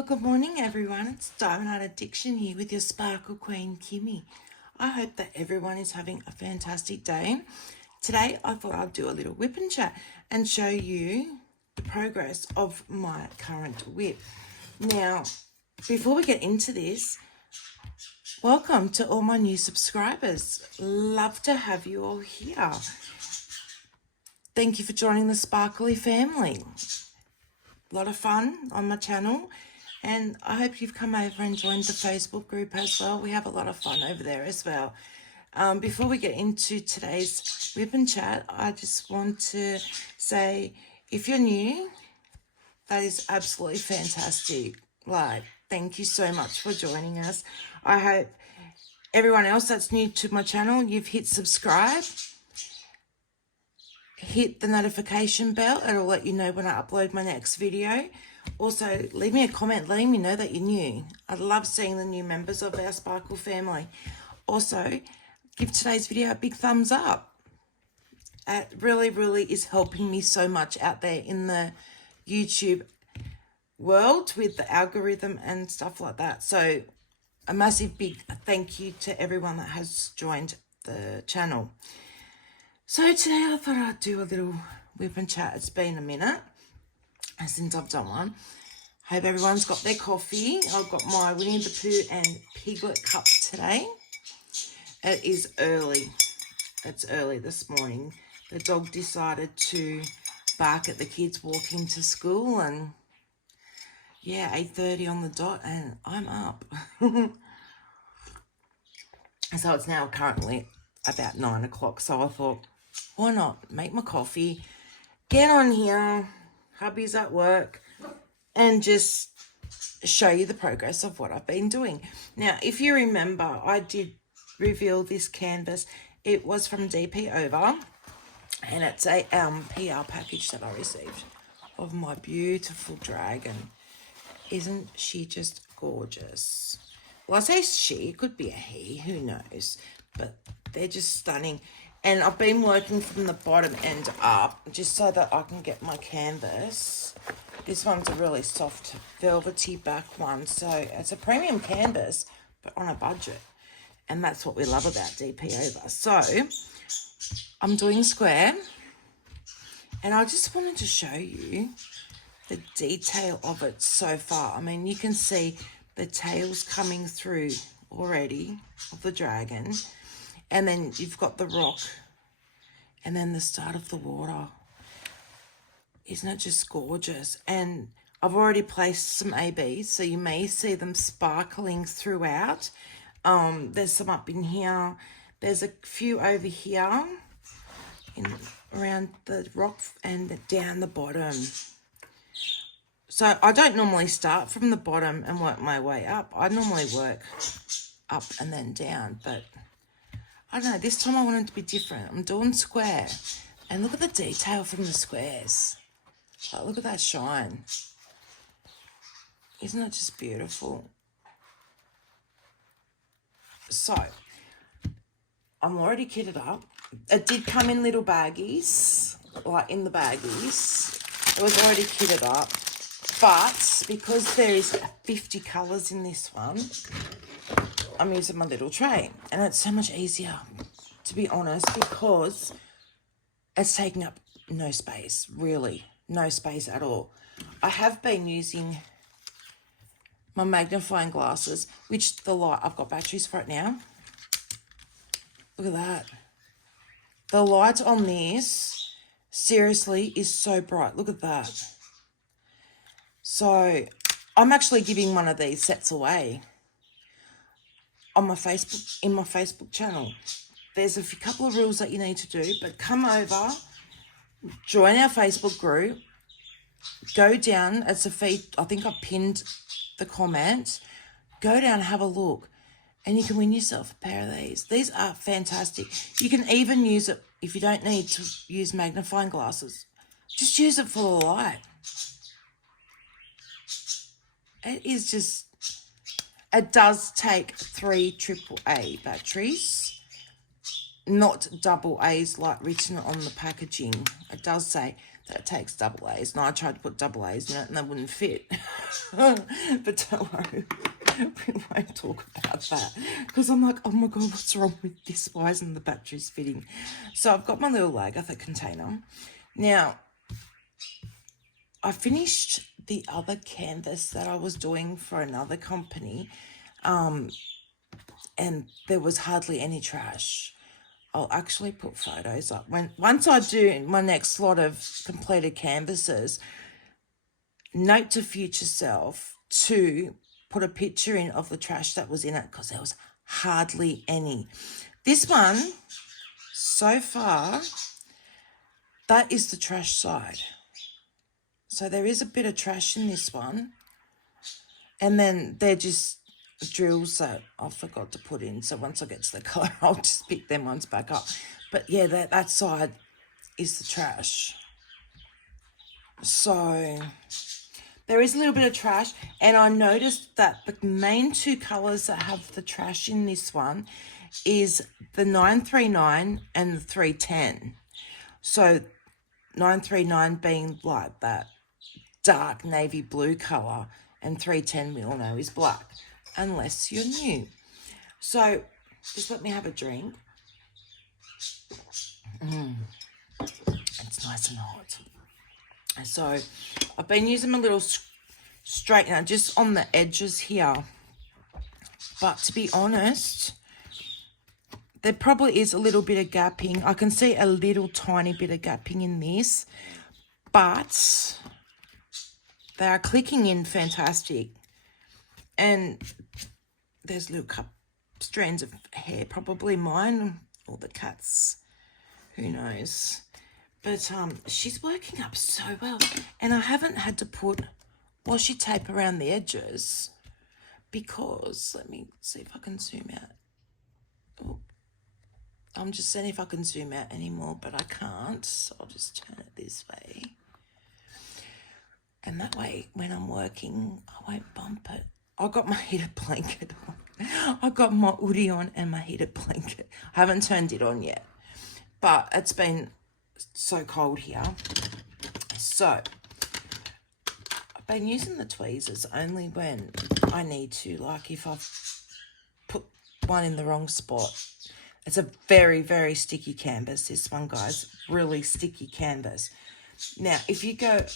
Well, good morning, everyone. It's Diamond Art Addiction here with your Sparkle Queen, Kimmy. I hope that everyone is having a fantastic day. Today, I thought I'd do a little whip and chat and show you the progress of my current whip. Now, before we get into this, welcome to all my new subscribers. Love to have you all here. Thank you for joining the Sparkly family. A lot of fun on my channel, and I hope you've come over and joined the Facebook group as well. We have a lot of fun over there as well. Before we get into today's whip and chat, I just want to say, if you're new, that is absolutely fantastic. Thank you so much for joining us. I hope everyone else that's new to my channel, you've hit subscribe. Hit the notification bell. It'll let you know when I upload my next video. Also, leave me a comment letting me know that you're new. I love seeing the new members of our Sparkle family. Also, give today's video a big thumbs up. It really is helping me so much out there in the YouTube world with the algorithm and stuff like that. So, a massive big thank you to everyone that has joined the channel. So today I thought I'd do a little whip and chat. It's been a minute since I've done one. Hope everyone's got their coffee. I've got my Winnie the Pooh and Piglet cup today. It is early. It's early this morning. The dog decided to bark at the kids walking to school, and yeah, 8:30 on the dot, and I'm up. So it's now currently about 9 o'clock. So I thought, why not make my coffee, get on here, hubby's at work, and just show you the progress of what I've been doing. Now, if you remember, I did reveal this canvas. It was from DP Over, and it's a PR package that I received of my beautiful dragon. Isn't she just gorgeous? Well, I say she, it could be a he, who knows, but they're just stunning. And I've been working from the bottom end up just so that I can get my canvas. This one's a really soft velvety back one. So it's a premium canvas, but on a budget. And that's what we love about DP Over. So I'm doing square. And I just wanted to show you the detail of it so far. I mean, you can see the tails coming through already of the dragon. And then you've got the rock and then the start of the water. Isn't it just gorgeous? And I've already placed some ABs, so you may see them sparkling throughout. There's some up in here. There's a few over here around the rock and down the bottom. So I don't normally start from the bottom and work my way up. I normally work up and then down, but I don't know, this time I wanted to be different. I'm doing square. And look at the detail from the squares. Oh, look at that shine. Isn't it just beautiful? So, I'm already kitted up. It did come in little baggies, like in the baggies. It was already kitted up. But because there is 50 colours in this one, I'm using my little tray, and it's so much easier, to be honest, because it's taking up no space, really, no space at all. I have been using my magnifying glasses, which the light, I've got batteries for it now. Look at that. The light on this, seriously, is so bright. Look at that. So I'm actually giving one of these sets away on my Facebook, in my Facebook channel. There's a couple of rules that you need to do, but come over, join our Facebook group, go down, it's a feed, I think I pinned the comment, go down, have a look, and you can win yourself a pair of these. These are fantastic. You can even use it, if you don't need to use magnifying glasses, just use it for the light. It is just, it does take 3 AAA batteries, not double A's like written on the packaging. It does say that takes double A's. And I tried to put double A's in it and they wouldn't fit. But don't worry, we won't talk about that. Because I'm like, oh my God, what's wrong with this? Why isn't the batteries fitting? So I've got my little Agatha container. Now, I finished the other canvas that I was doing for another company. And there was hardly any trash. I'll actually put photos up. Once I do my next lot of completed canvases, note to future self to put a picture in of the trash that was in it, because there was hardly any. This one, so far, that is the trash side. So there is a bit of trash in this one. And then they're just drills that I forgot to put in. So once I get to the colour, I'll just pick them ones back up. But yeah, that side is the trash. So there is a little bit of trash. And I noticed that the main two colours that have the trash in this one is the 939 and the 310. So 939 being like that dark navy blue colour, and 310 we all know is black, unless you're new. So just let me have a drink. It's nice and hot. So I've been using my little straightener just on the edges here, but to be honest, there probably is a little bit of gapping. I can see a little tiny bit of gapping in this, but they are clicking in fantastic. And there's little strands of hair, probably mine or the cat's, who knows. But she's working up so well. And I haven't had to put washi tape around the edges because, let me see if I can zoom out. Oh, I'm just seeing if I can zoom out anymore, but I can't. So I'll just turn it this way. And that way, when I'm working, I won't bump it. I got my heated blanket on. I got my hoodie on and my heated blanket. I haven't turned it on yet, but it's been so cold here. So I've been using the tweezers only when I need to, like if I've put one in the wrong spot. It's a very, very sticky canvas, this one, guys. Really sticky canvas. Now, if you go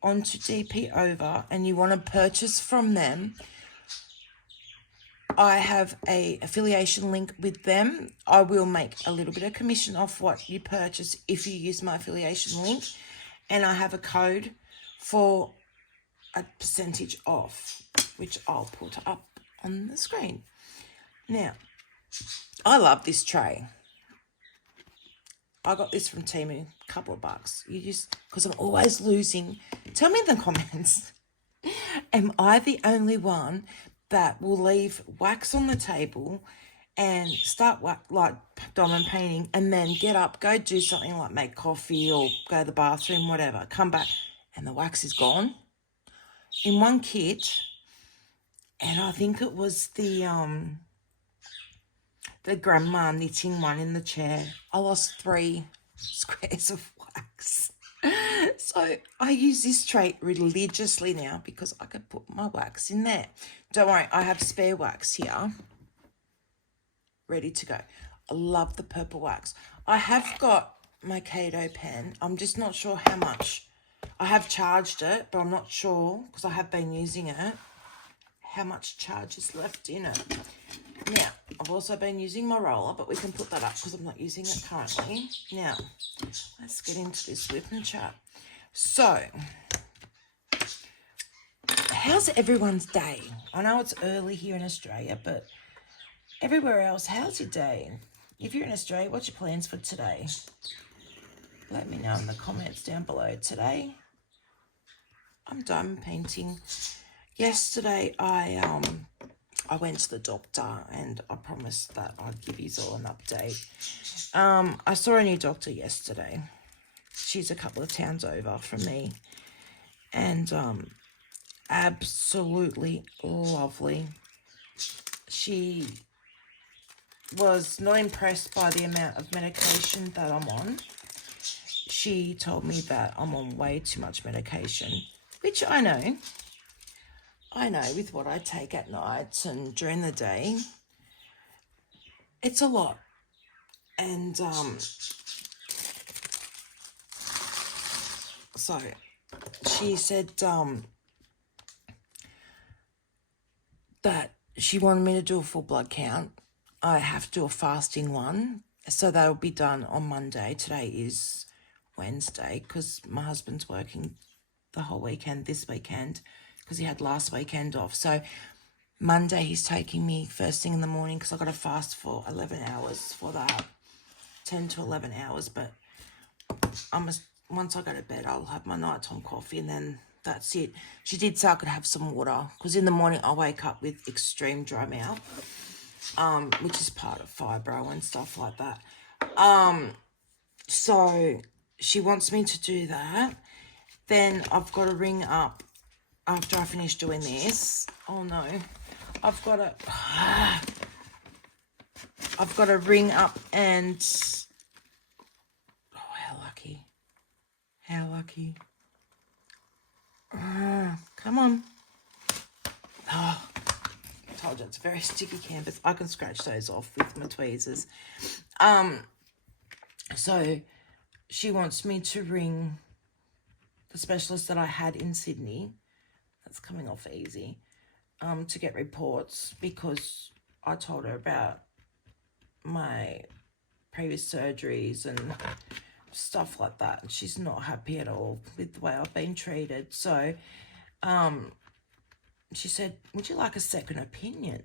onto DP Over and you want to purchase from them, I have a affiliation link with them. I will make a little bit of commission off what you purchase if you use my affiliation link, and I have a code for a percentage off, which I'll put up on the screen. Now, I love this tray. I got this from Temu, a couple of bucks. You just, because I'm always losing. Tell me in the comments, am I the only one that will leave wax on the table and start like diamond painting and then get up, go do something like make coffee or go to the bathroom, whatever, come back and the wax is gone in one kit? And I think it was the grandma knitting one in the chair. I lost 3 squares of wax. So I use this tray religiously now because I could put my wax in there. Don't worry, I have spare wax here ready to go. I love the purple wax. I have got my Kato pen. I'm just not sure how much. I have charged it, but I'm not sure, because I have been using it, how much charge is left in it. Now, I've also been using my roller, but we can put that up because I'm not using it currently. Now, let's get into this whip and chat. So, how's everyone's day? I know it's early here in Australia, but everywhere else, how's your day? If you're in Australia, what's your plans for today? Let me know in the comments down below. Today, I'm diamond painting. Yesterday, I went to the doctor and I promised that I'd give you all an update. I saw a new doctor yesterday. She's a couple of towns over from me. And absolutely lovely. She was not impressed by the amount of medication that I'm on. she told me that I'm on way too much medication, which I know with what I take at night and during the day, it's a lot. And so she said that she wanted me to do a full blood count. I have to do a fasting one, so that'll be done on Monday. Today is Wednesday because my husband's working the whole weekend this weekend because he had last weekend off. So Monday he's taking me first thing in the morning because I've got to fast for 11 hours for that, 10 to 11 hours. But once I go to bed, I'll have my nighttime coffee and then that's it. She did say I could have some water because in the morning I wake up with extreme dry mouth, which is part of fibro and stuff like that. So she wants me to do that. Then I've got to ring up after I finish doing this. Oh no, I've got to ring up and, oh, how lucky. Come on. Oh, I told you it's a very sticky canvas. I can scratch those off with my tweezers. So she wants me to ring the specialist that I had in Sydney. That's coming off easy. To get reports because I told her about my previous surgeries and stuff like that. And she's not happy at all with the way I've been treated. So she said, would you like a second opinion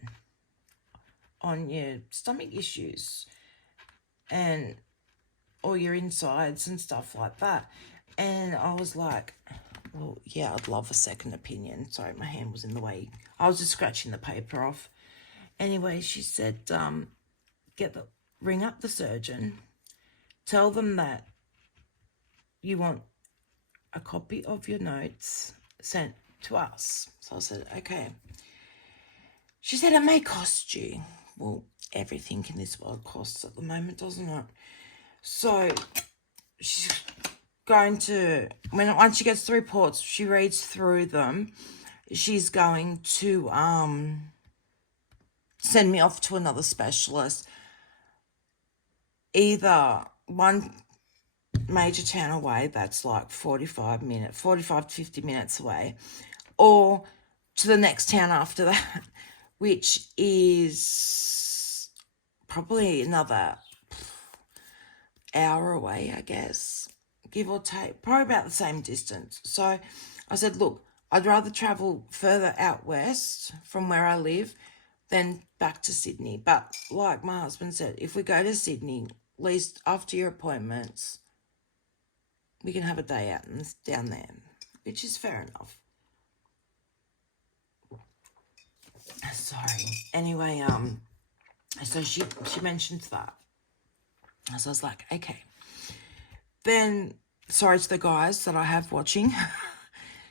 on your stomach issues and all your insides and stuff like that? And I was like, well, yeah, I'd love a second opinion. Sorry, my hand was in the way. I was just scratching the paper off. Anyway, she said, ring up the surgeon, tell them that you want a copy of your notes sent to us. So I said, okay. She said, it may cost you. Well, everything in this world costs at the moment, doesn't it? So she's going to, once she gets the reports, she reads through them, she's going to send me off to another specialist, either one major town away that's like 45 to 50 minutes away, or to the next town after that, which is probably another hour away, I guess, give or take, probably about the same distance. So I said, look, I'd rather travel further out west from where I live than back to Sydney. But like my husband said, if we go to Sydney, at least after your appointments, we can have a day out and down there, which is fair enough. Sorry. Anyway, so she mentioned that. So I was like, okay. Then, sorry to the guys that I have watching.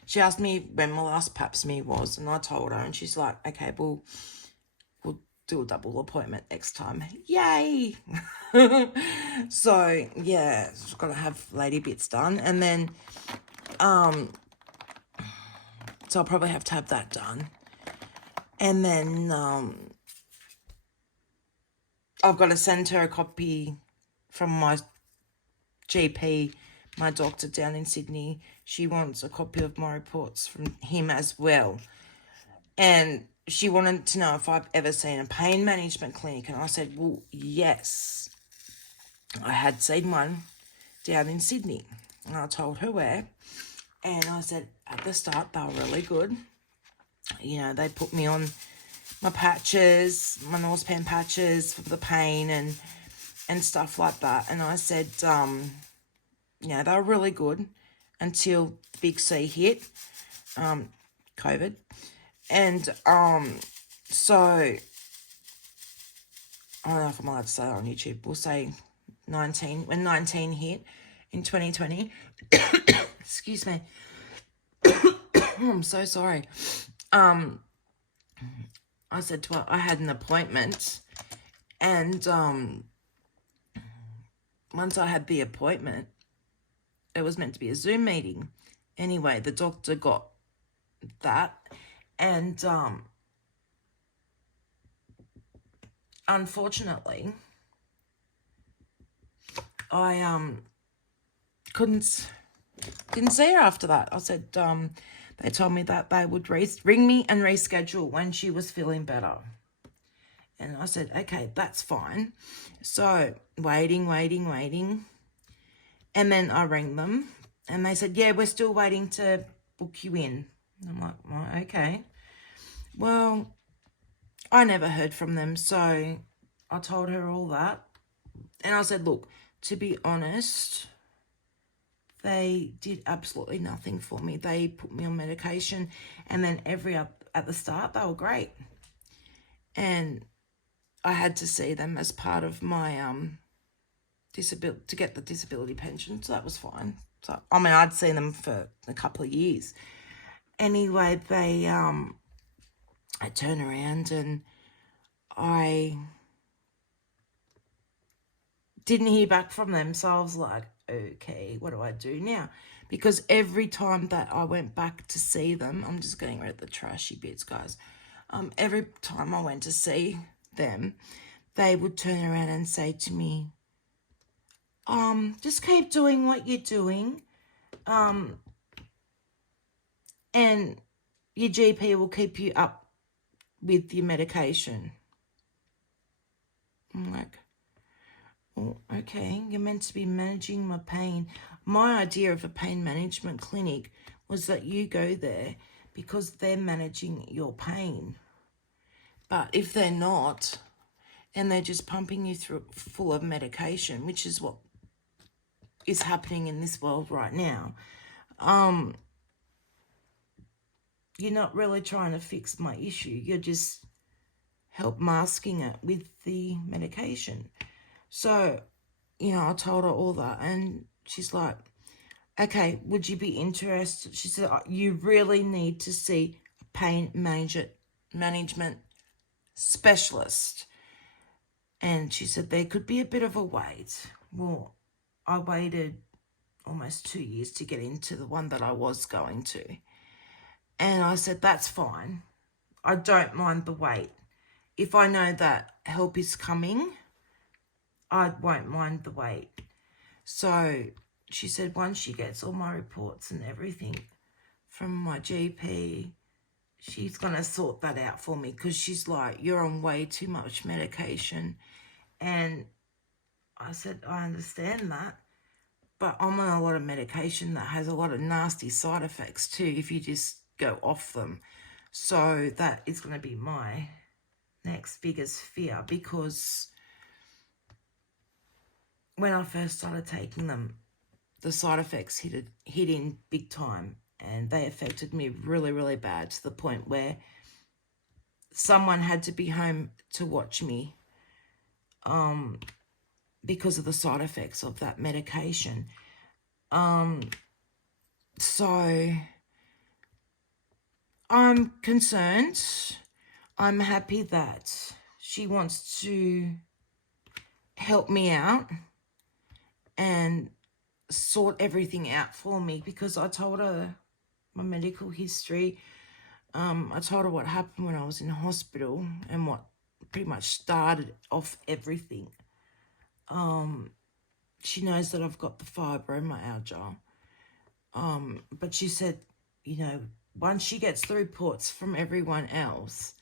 She asked me when my last pap smear was, and I told her, and she's like, okay, we'll do a double appointment next time. Yay! So, yeah, just got to have lady bits done. And then, so I'll probably have to have that done. And then, I've got to send her a copy from my GP, my doctor down in Sydney. She wants a copy of my reports from him as well. And she wanted to know if I've ever seen a pain management clinic. And I said, well, yes. I had seen one down in Sydney. And I told her where. And I said, at the start, they were really good. You know, they put me on my patches, my Norsepan patches for the pain and stuff like that. And I said, you know, they were really good until Big C hit, COVID. And so, I don't know if I'm allowed to say that on YouTube. We'll say 19, when 19 hit in 2020. Excuse me. I'm so sorry. I said to her, I had an appointment, and once I had the appointment, it was meant to be a Zoom meeting. Anyway, the doctor got that, and unfortunately, I didn't see her after that. I said they told me that they would ring me and reschedule when she was feeling better. And I said, okay, that's fine. So waiting. And then I rang them and they said, yeah, we're still waiting to book you in. And I'm like, well, okay. Well, I never heard from them. So I told her all that. And I said, look, to be honest, they did absolutely nothing for me. They put me on medication, and then at the start, they were great. And I had to see them as part of my disability to get the disability pension, so that was fine. So I mean, I'd seen them for a couple of years. Anyway, I turned around and I didn't hear back from them, so I was like, okay, what do I do now? Because every time that I went back to see them, I'm just getting rid of the trashy bits, guys. Every time I went to see them, they would turn around and say to me, just keep doing what you're doing, and your GP will keep you up with your medication. I'm like, oh, okay, you're meant to be managing my pain. My idea of a pain management clinic was that you go there because they're managing your pain. But if they're not, and they're just pumping you through full of medication, which is what is happening in this world right now, you're not really trying to fix my issue. You're just help masking it with the medication. So, I told her all that, and she's like, okay, would you be interested? She said, you really need to see a pain management specialist. And she said there could be a bit of a wait. Well, I waited almost 2 years to get into the one that I was going to. And I said, that's fine. I don't mind the wait. If I know that help is coming, I won't mind the wait. So she said once she gets all my reports and everything from my GP, she's going to sort that out for me, because she's like, you're on way too much medication. And I said, I understand that, but I'm on a lot of medication that has a lot of nasty side effects too if you just go off them. So that is going to be my next biggest fear, because when I first started taking them, the side effects hit in big time, and they affected me really, really bad, to the point where someone had to be home to watch me because of the side effects of that medication. So I'm concerned. I'm happy that she wants to help me out and sort everything out for me, because I told her my medical history. I told her what happened when I was in hospital and what pretty much started off everything. She knows that I've got the fibromyalgia. But she said, once she gets the reports from everyone else,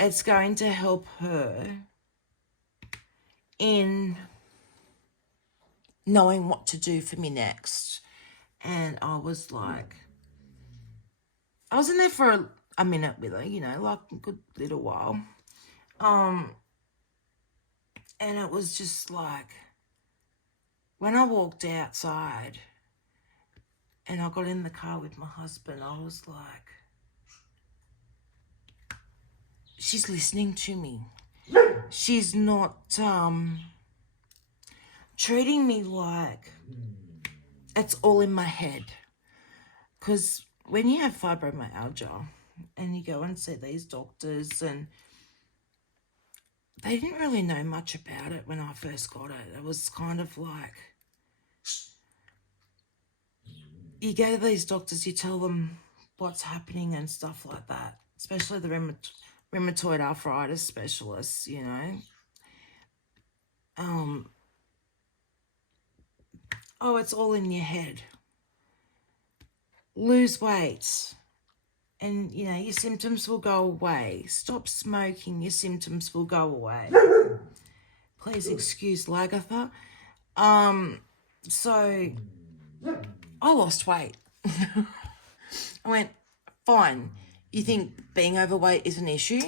it's going to help her in knowing what to do for me next. And I was like, I was in there for a minute with her, like a good little while. And it was just like, when I walked outside and I got in the car with my husband, I was like, she's listening to me. She's not treating me like it's all in my head. Because when you have fibromyalgia and you go and see these doctors, and they didn't really know much about it when I first got it. It was kind of like, you go to these doctors, you tell them what's happening and stuff like that, especially the rheumatoid arthritis specialists, you know. Oh, it's all in your head. Lose weight and, you know, your symptoms will go away. Stop smoking, your symptoms will go away. Please excuse Lagatha. So I lost weight. I went, fine. You think being overweight is an issue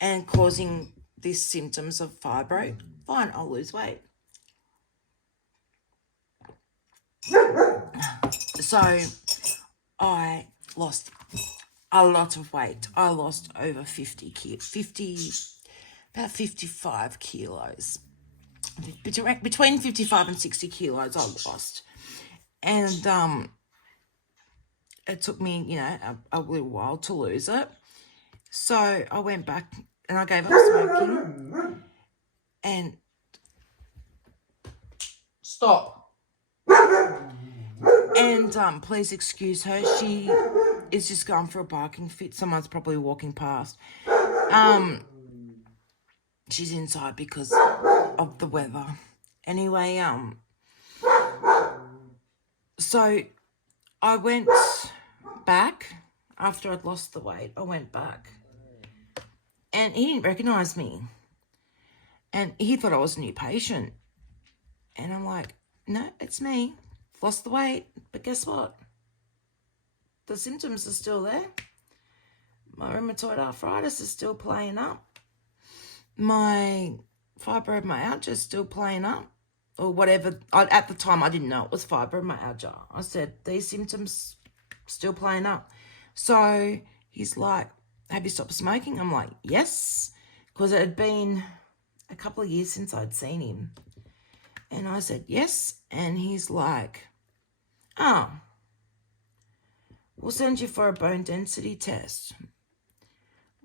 and causing these symptoms of fibro? Fine, I'll lose weight. So I lost a lot of weight. I lost over about 55 kilos. Between 55 and 60 kilos I lost. And it took me, you know, a little while to lose it. So I went back and I gave up smoking. And stop. And please excuse her. She is just going for a barking fit. Someone's probably walking past. She's inside because of the weather. Anyway, so I went back after I'd lost the weight. I went back. And he didn't recognise me. And he thought I was a new patient. And I'm like, no, it's me. Lost the weight. But guess what? The symptoms are still there. My rheumatoid arthritis is still playing up. My fibromyalgia is still playing up. Or whatever. At the time, I didn't know it was fibromyalgia. I said, these symptoms still playing up. So he's like, have you stopped smoking? I'm like, yes. Because it had been a couple of years since I'd seen him. And I said, yes. And he's like, oh, we'll send you for a bone density test.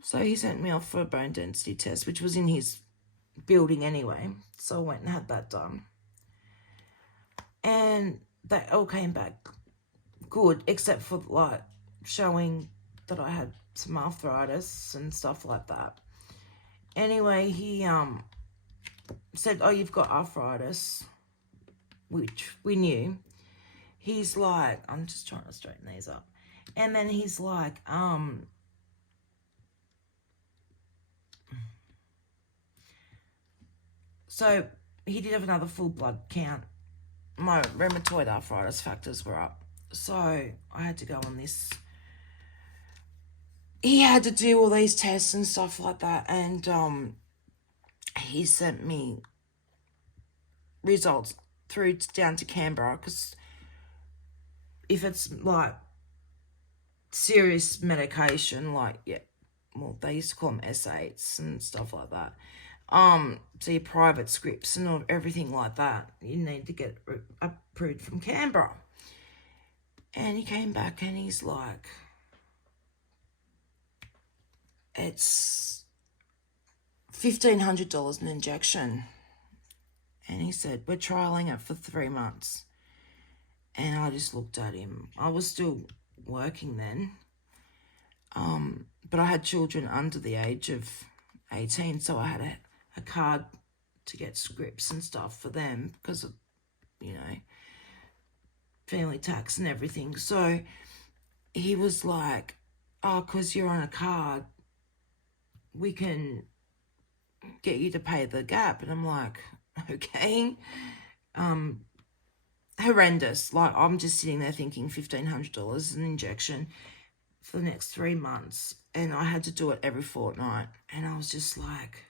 So he sent me off for a bone density test, which was in his building anyway. So I went and had that done. And they all came back good, except for like showing that I had some arthritis and stuff like that. Anyway, he said, oh, you've got arthritis, which we knew. He's like, I'm just trying to straighten these up. And then he's like, so he did have another full blood count. My rheumatoid arthritis factors were up. So I had to go on this. He had to do all these tests and stuff like that. And he sent me results through down to Canberra, because if it's like serious medication, like, yeah, well, they used to call them S8s and stuff like that. So your private scripts and everything like that, you need to get approved from Canberra. And he came back and he's like, it's $1,500 an injection. And he said, we're trialing it for 3 months. And I just looked at him. I was still working then. But I had children under the age of 18, so I had a card to get scripts and stuff for them because of, you know, family tax and everything. So he was like, oh, because you're on a card, we can get you to pay the gap. And I'm like, okay. Horrendous. Like, I'm just sitting there thinking $1,500 an injection for the next 3 months. And I had to do it every fortnight. And I was just like,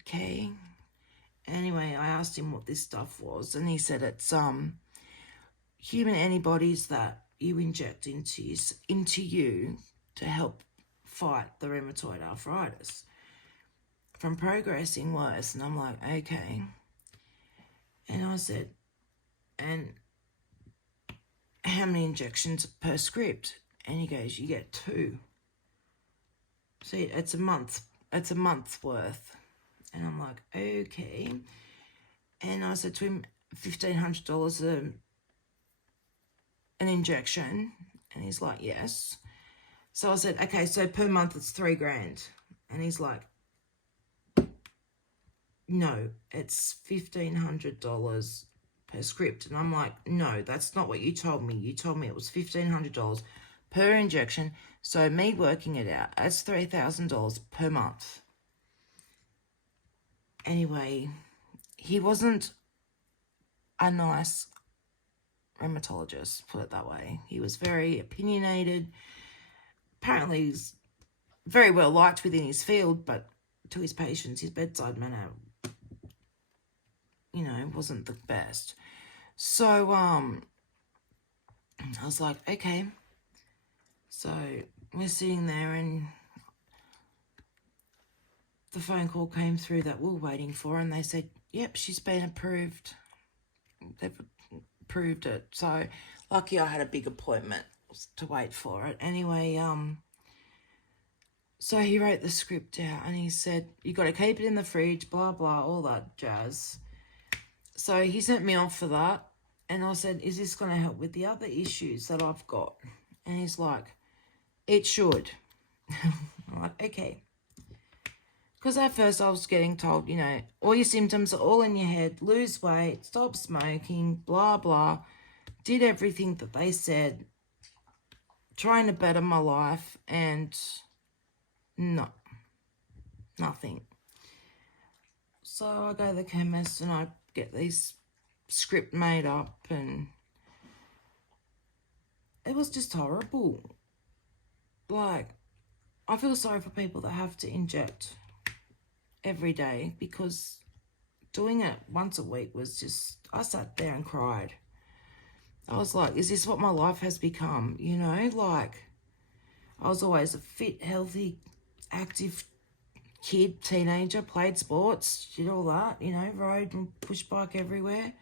okay. Anyway, I asked him what this stuff was. And he said it's human antibodies that you inject into you to help fight the rheumatoid arthritis from progressing worse. And I'm like, okay. And I said, and how many injections per script? And he goes, you get 2. See, it's a month's worth. And I'm like, okay. And I said to him, $1,500 an injection? And he's like, yes. So I said, okay, so per month it's $3,000. And he's like, no, it's $1,500 per script. And I'm like, no, that's not what you told me. You told me it was $1,500 per injection. So me working it out, that's $3,000 per month. Anyway, he wasn't a nice rheumatologist, put it that way. He was very opinionated. Apparently he's very well liked within his field, but to his patients, his bedside manner, you know, wasn't the best. So, I was like, okay. So we're sitting there and the phone call came through that we were waiting for, and they said, yep, she's been approved. They've approved it. So lucky I had a big appointment to wait for it. Anyway, so he wrote the script out and he said, you got to keep it in the fridge, blah, blah, all that jazz. So he sent me off for that. And I said, is this going to help with the other issues that I've got? And he's like, it should. I'm like, okay. Because at first I was getting told, you know, all your symptoms are all in your head. Lose weight, stop smoking, blah, blah. Did everything that they said, trying to better my life, and no, nothing. So I go to the chemist and I get these script made up, and it was just horrible. Like, I feel sorry for people that have to inject every day, because doing it once a week was just, I sat there and cried. I was like, is this what my life has become? You know, like, I was always a fit, healthy, active kid, teenager, played sports, did all that, you know, rode and push bike everywhere.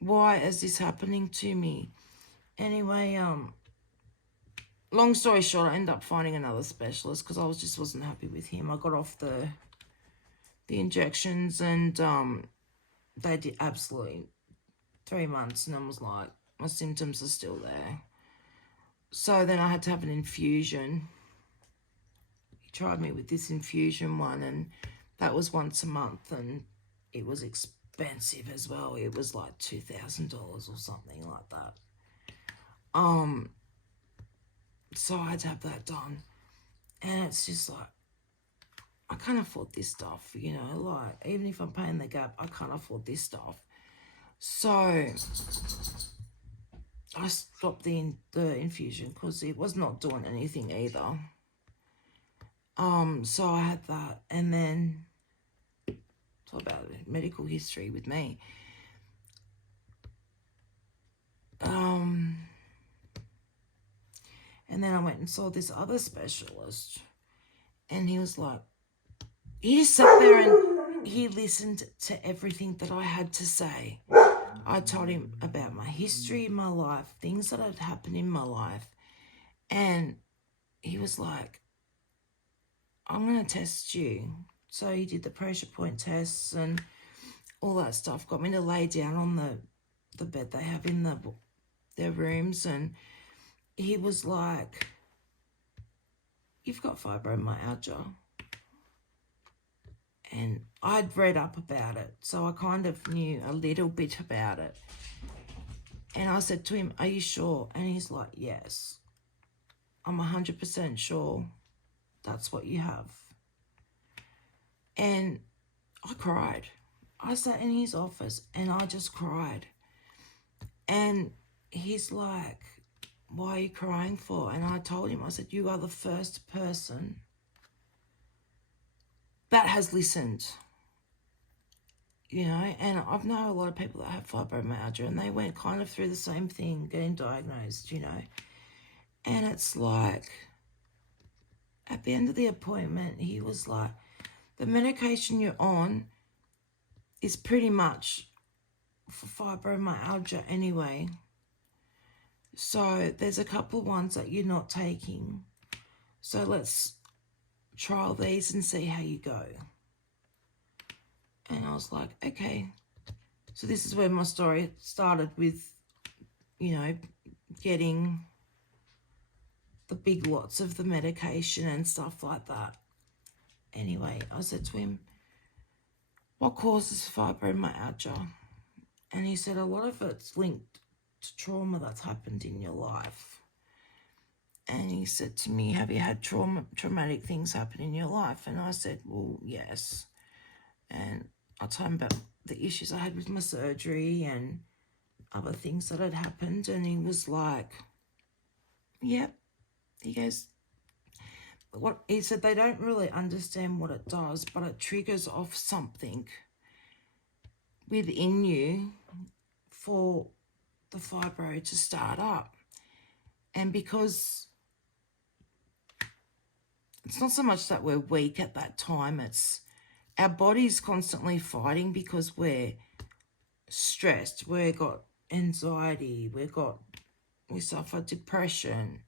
Why is this happening to me? Anyway, long story short, I ended up finding another specialist because I wasn't happy with him. I got off the injections, and they did absolutely 3 months, and I was like, my symptoms are still there. So then I had to have an infusion. He tried me with this infusion one, and that was once a month, and it was expensive as well. It was like $2,000 or something like that. So I had to have that done. And it's just like, I can't afford this stuff, you know, like, even if I'm paying the gap, I can't afford this stuff. So I stopped the infusion because it was not doing anything either. So I had that, and then talk about medical history with me. And then I went and saw this other specialist, and he was like, he just sat there and he listened to everything that I had to say. I told him about my history in my life, things that had happened in my life. And he was like, I'm going to test you. So he did the pressure point tests and all that stuff. Got me to lay down on the bed they have in their rooms. And he was like, you've got fibromyalgia. And I'd read up about it, so I kind of knew a little bit about it. And I said to him, are you sure? And he's like, yes, I'm 100% sure that's what you have. And I cried. I sat in his office and I just cried. And he's like, why are you crying for? And I told him, I said, you are the first person that has listened. You know, and I know a lot of people that have fibromyalgia, and they went kind of through the same thing, getting diagnosed, you know. And it's like, at the end of the appointment, he was like, the medication you're on is pretty much for fibromyalgia anyway. So there's a couple of ones that you're not taking. So let's trial these and see how you go. And I was like, okay. So this is where my story started with, you know, getting the big lots of the medication and stuff like that. Anyway, I said to him, what causes fibromyalgia? And he said a lot of it's linked to trauma that's happened in your life. And he said to me, have you had traumatic things happen in your life? And I said, well, yes. And I told him about the issues I had with my surgery and other things that had happened. And he was like, yep. He goes, he said they don't really understand what it does, but it triggers off something within you for the fibro to start up. And because it's not so much that we're weak at that time, it's our body's constantly fighting because we're stressed, we've got anxiety, we suffer depression.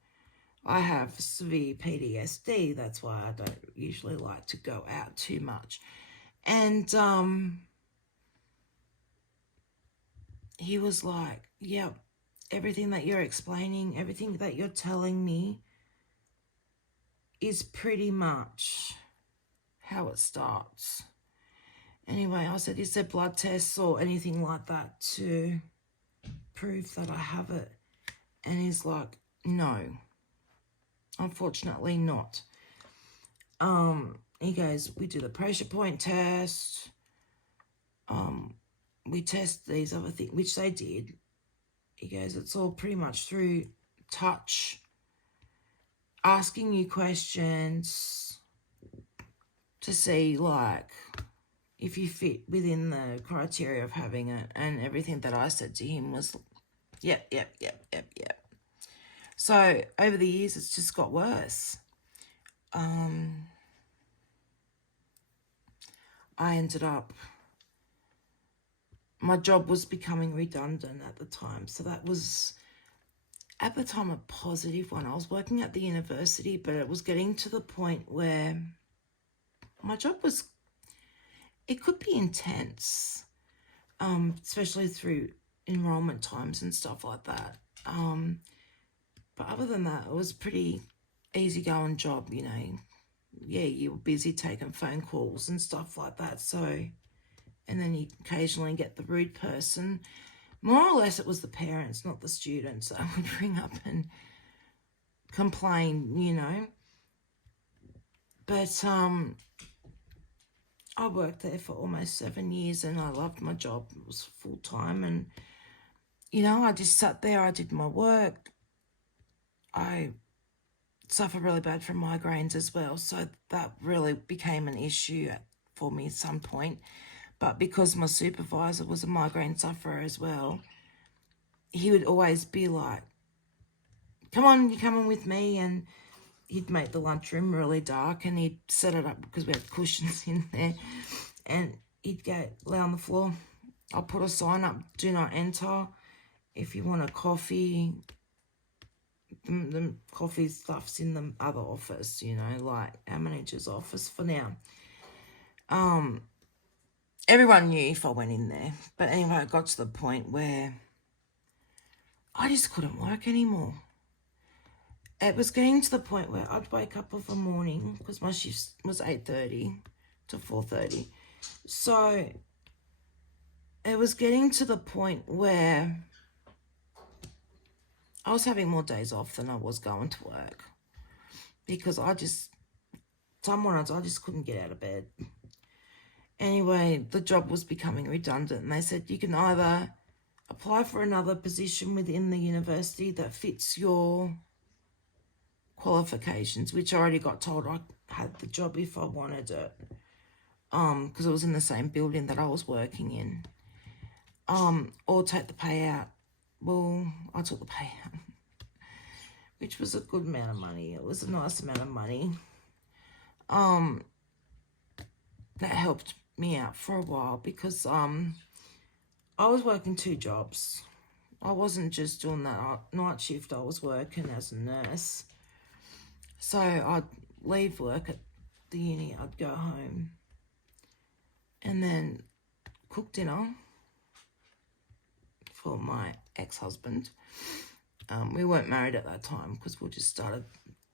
I have severe PTSD, that's why I don't usually like to go out too much. And he was like, yeah, everything that you're explaining, everything that you're telling me is pretty much how it starts. Anyway, I said, is there blood tests or anything like that to prove that I have it? And he's like, no, unfortunately not. He goes, we do the pressure point test. We test these other things, which they did. He goes, it's all pretty much through touch, asking you questions to see, like, if you fit within the criteria of having it. And everything that I said to him was, yep. So over the years, it's just got worse. I ended up, my job was becoming redundant at the time. So that was, at the time, a positive one. I was working at the university, but it was getting to the point where my job was, it could be intense, especially through enrollment times and stuff like that. But other than that, it was pretty easygoing job, you know. Yeah, you were busy taking phone calls and stuff like that. So, and then you occasionally get the rude person. More or less, it was the parents, not the students, that would ring up and complain, you know. But I worked there for almost 7 years and I loved my job. It was full time and, you know, I just sat there, I did my work. I suffer really bad from migraines as well, so that really became an issue for me at some point. But because my supervisor was a migraine sufferer as well, he would always be like, come on, you're coming with me, and he'd make the lunchroom really dark and he'd set it up because we had cushions in there, and he'd go, lay on the floor. I'll put a sign up, do not enter. If you want a coffee, the coffee stuff's in the other office, you know, like our manager's office for now. Everyone knew if I went in there. But anyway, I got to the point where I just couldn't work anymore. It was getting to the point where I'd wake up of a morning, because my shift was 8:30 to 4:30. So it was getting to the point where I was having more days off than I was going to work, because some mornings I just couldn't get out of bed. Anyway, the job was becoming redundant, and they said you can either apply for another position within the university that fits your qualifications, which I already got told I had the job if I wanted it, because it was in the same building that I was working in, or take the payout. Well, I took the payout, which was a good amount of money. It was a nice amount of money. That helped me out for a while, because I was working 2 jobs. I wasn't just doing that night shift, I was working as a nurse. So I'd leave work at the uni, I'd go home and then cook dinner for my ex-husband, We weren't married at that time because we just started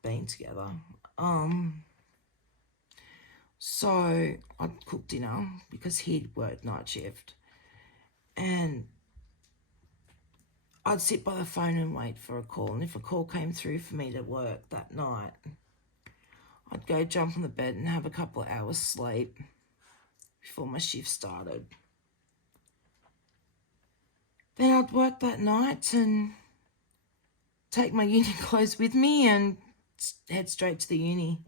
being together. So I'd cook dinner because he'd worked night shift. And I'd sit by the phone and wait for a call. And if a call came through for me to work that night, I'd go jump on the bed and have a couple of hours sleep before my shift started. Then I'd work that night and take my uni clothes with me and head straight to the uni.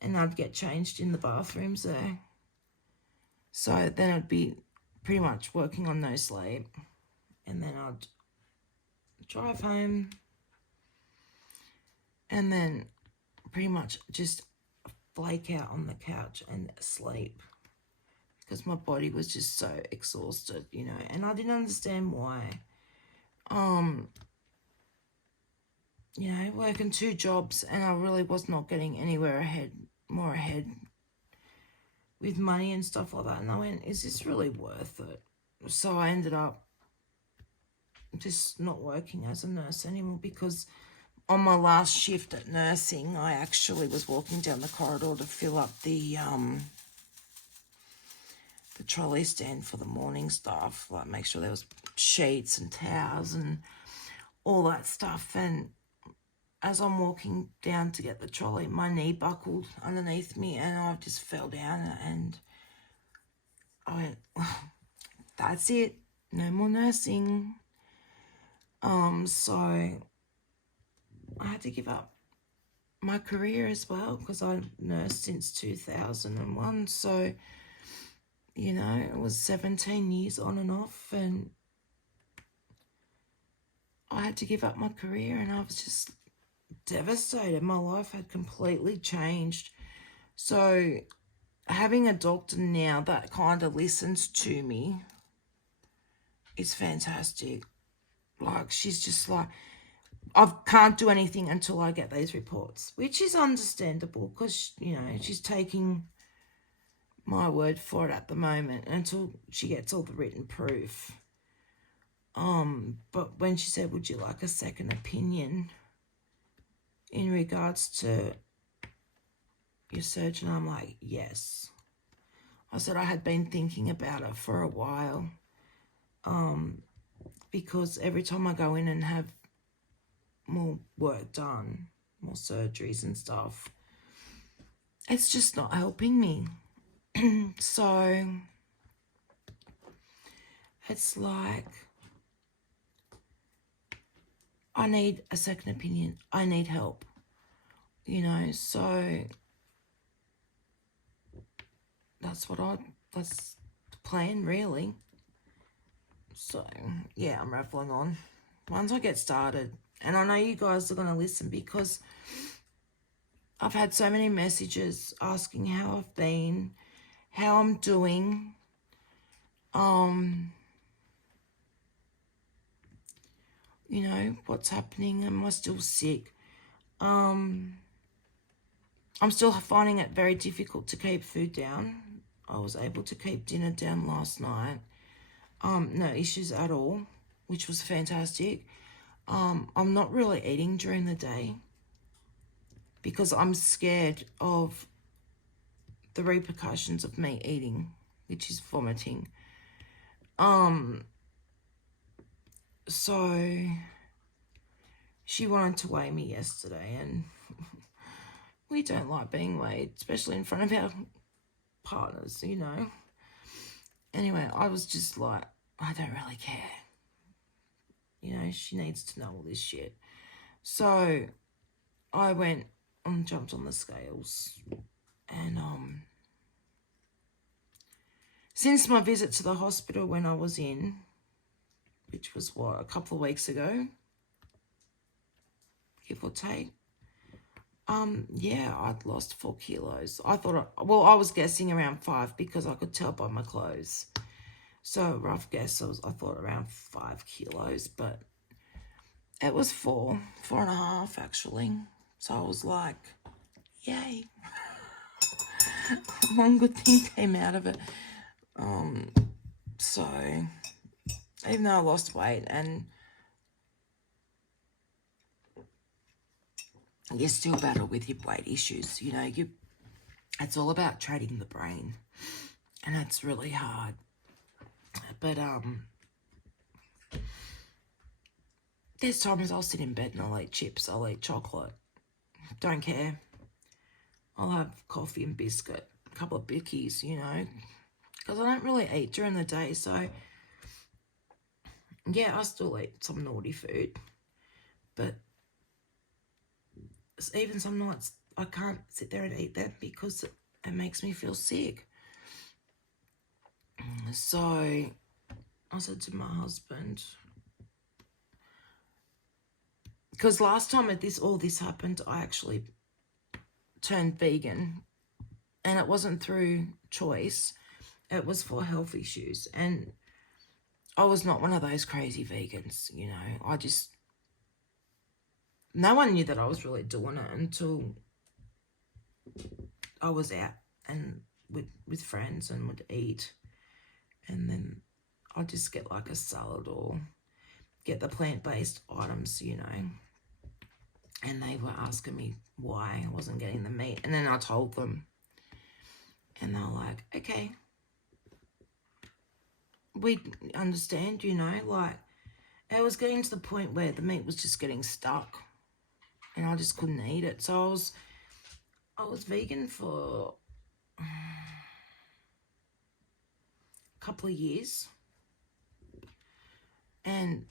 And I'd get changed in the bathrooms there. So then I'd be pretty much working on no sleep. And then I'd drive home and then pretty much just flake out on the couch and sleep because my body was just so exhausted, you know, and I didn't understand why. You know, working 2 jobs and I really was not getting anywhere more ahead with money and stuff like that. And I went, is this really worth it? So I ended up just not working as a nurse anymore because on my last shift at nursing, I actually was walking down the corridor to fill up the trolley stand for the morning staff, like make sure there was sheets and towels and all that stuff. And as I'm walking down to get the trolley, my knee buckled underneath me and I just fell down and I went, that's it, no more nursing. So I had to give up my career as well because I nursed since 2001. So, you know, it was 17 years on and off and I had to give up my career and I was just devastated. My life had completely changed. So having a doctor now that kind of listens to me is fantastic. Like, she's just like, I can't do anything until I get these reports, which is understandable because, you know, she's taking my word for it at the moment until she gets all the written proof. But when she said, would you like a second opinion in regards to your surgeon, I'm like, yes. I said I had been thinking about it for a while because every time I go in and have more work done, more surgeries and stuff, it's just not helping me. So it's like, I need a second opinion. I need help, you know, so that's the plan, really. So, yeah, I'm rattling on. Once I get started, and I know you guys are going to listen because I've had so many messages asking how I've been, how I'm doing. You know, what's happening? Am I still sick? I'm still finding it very difficult to keep food down. I was able to keep dinner down last night. No issues at all, which was fantastic. I'm not really eating during the day because I'm scared of the repercussions of me eating, which is vomiting. So she wanted to weigh me yesterday and we don't like being weighed, especially in front of our partners, you know. Anyway, I was just like, I don't really care. You know, she needs to know all this shit. So I went and jumped on the scales. And since my visit to the hospital when I was in, which was what, a couple of weeks ago, give or take, yeah, I'd lost 4 kilos. I thought, I was guessing around 5 because I could tell by my clothes. So rough guess, I thought around 5 kilos, but it was 4.5 actually. So I was like, yay. One good thing came out of it. So even though I lost weight and you still battle with your weight issues. You know, it's all about trading the brain, and that's really hard. But there's times I'll sit in bed and I'll eat chips, I'll eat chocolate, don't care. I'll have coffee and biscuit, a couple of bickies, you know, because I don't really eat during the day. So yeah, I still eat some naughty food, but even some nights I can't sit there and eat that because it makes me feel sick. So I said to my husband, because last time all this happened, I actually turned vegan, and it wasn't through choice, it was for health issues. And I was not one of those crazy vegans, you know. No one knew that I was really doing it until I was out and with friends and would eat, and then I'd just get like a salad or get the plant-based items, you know. And they were asking me why I wasn't getting the meat, and then I told them, and they were like, okay, we understand, you know. Like, it was getting to the point where the meat was just getting stuck and I just couldn't eat it. So I was vegan for a couple of years, and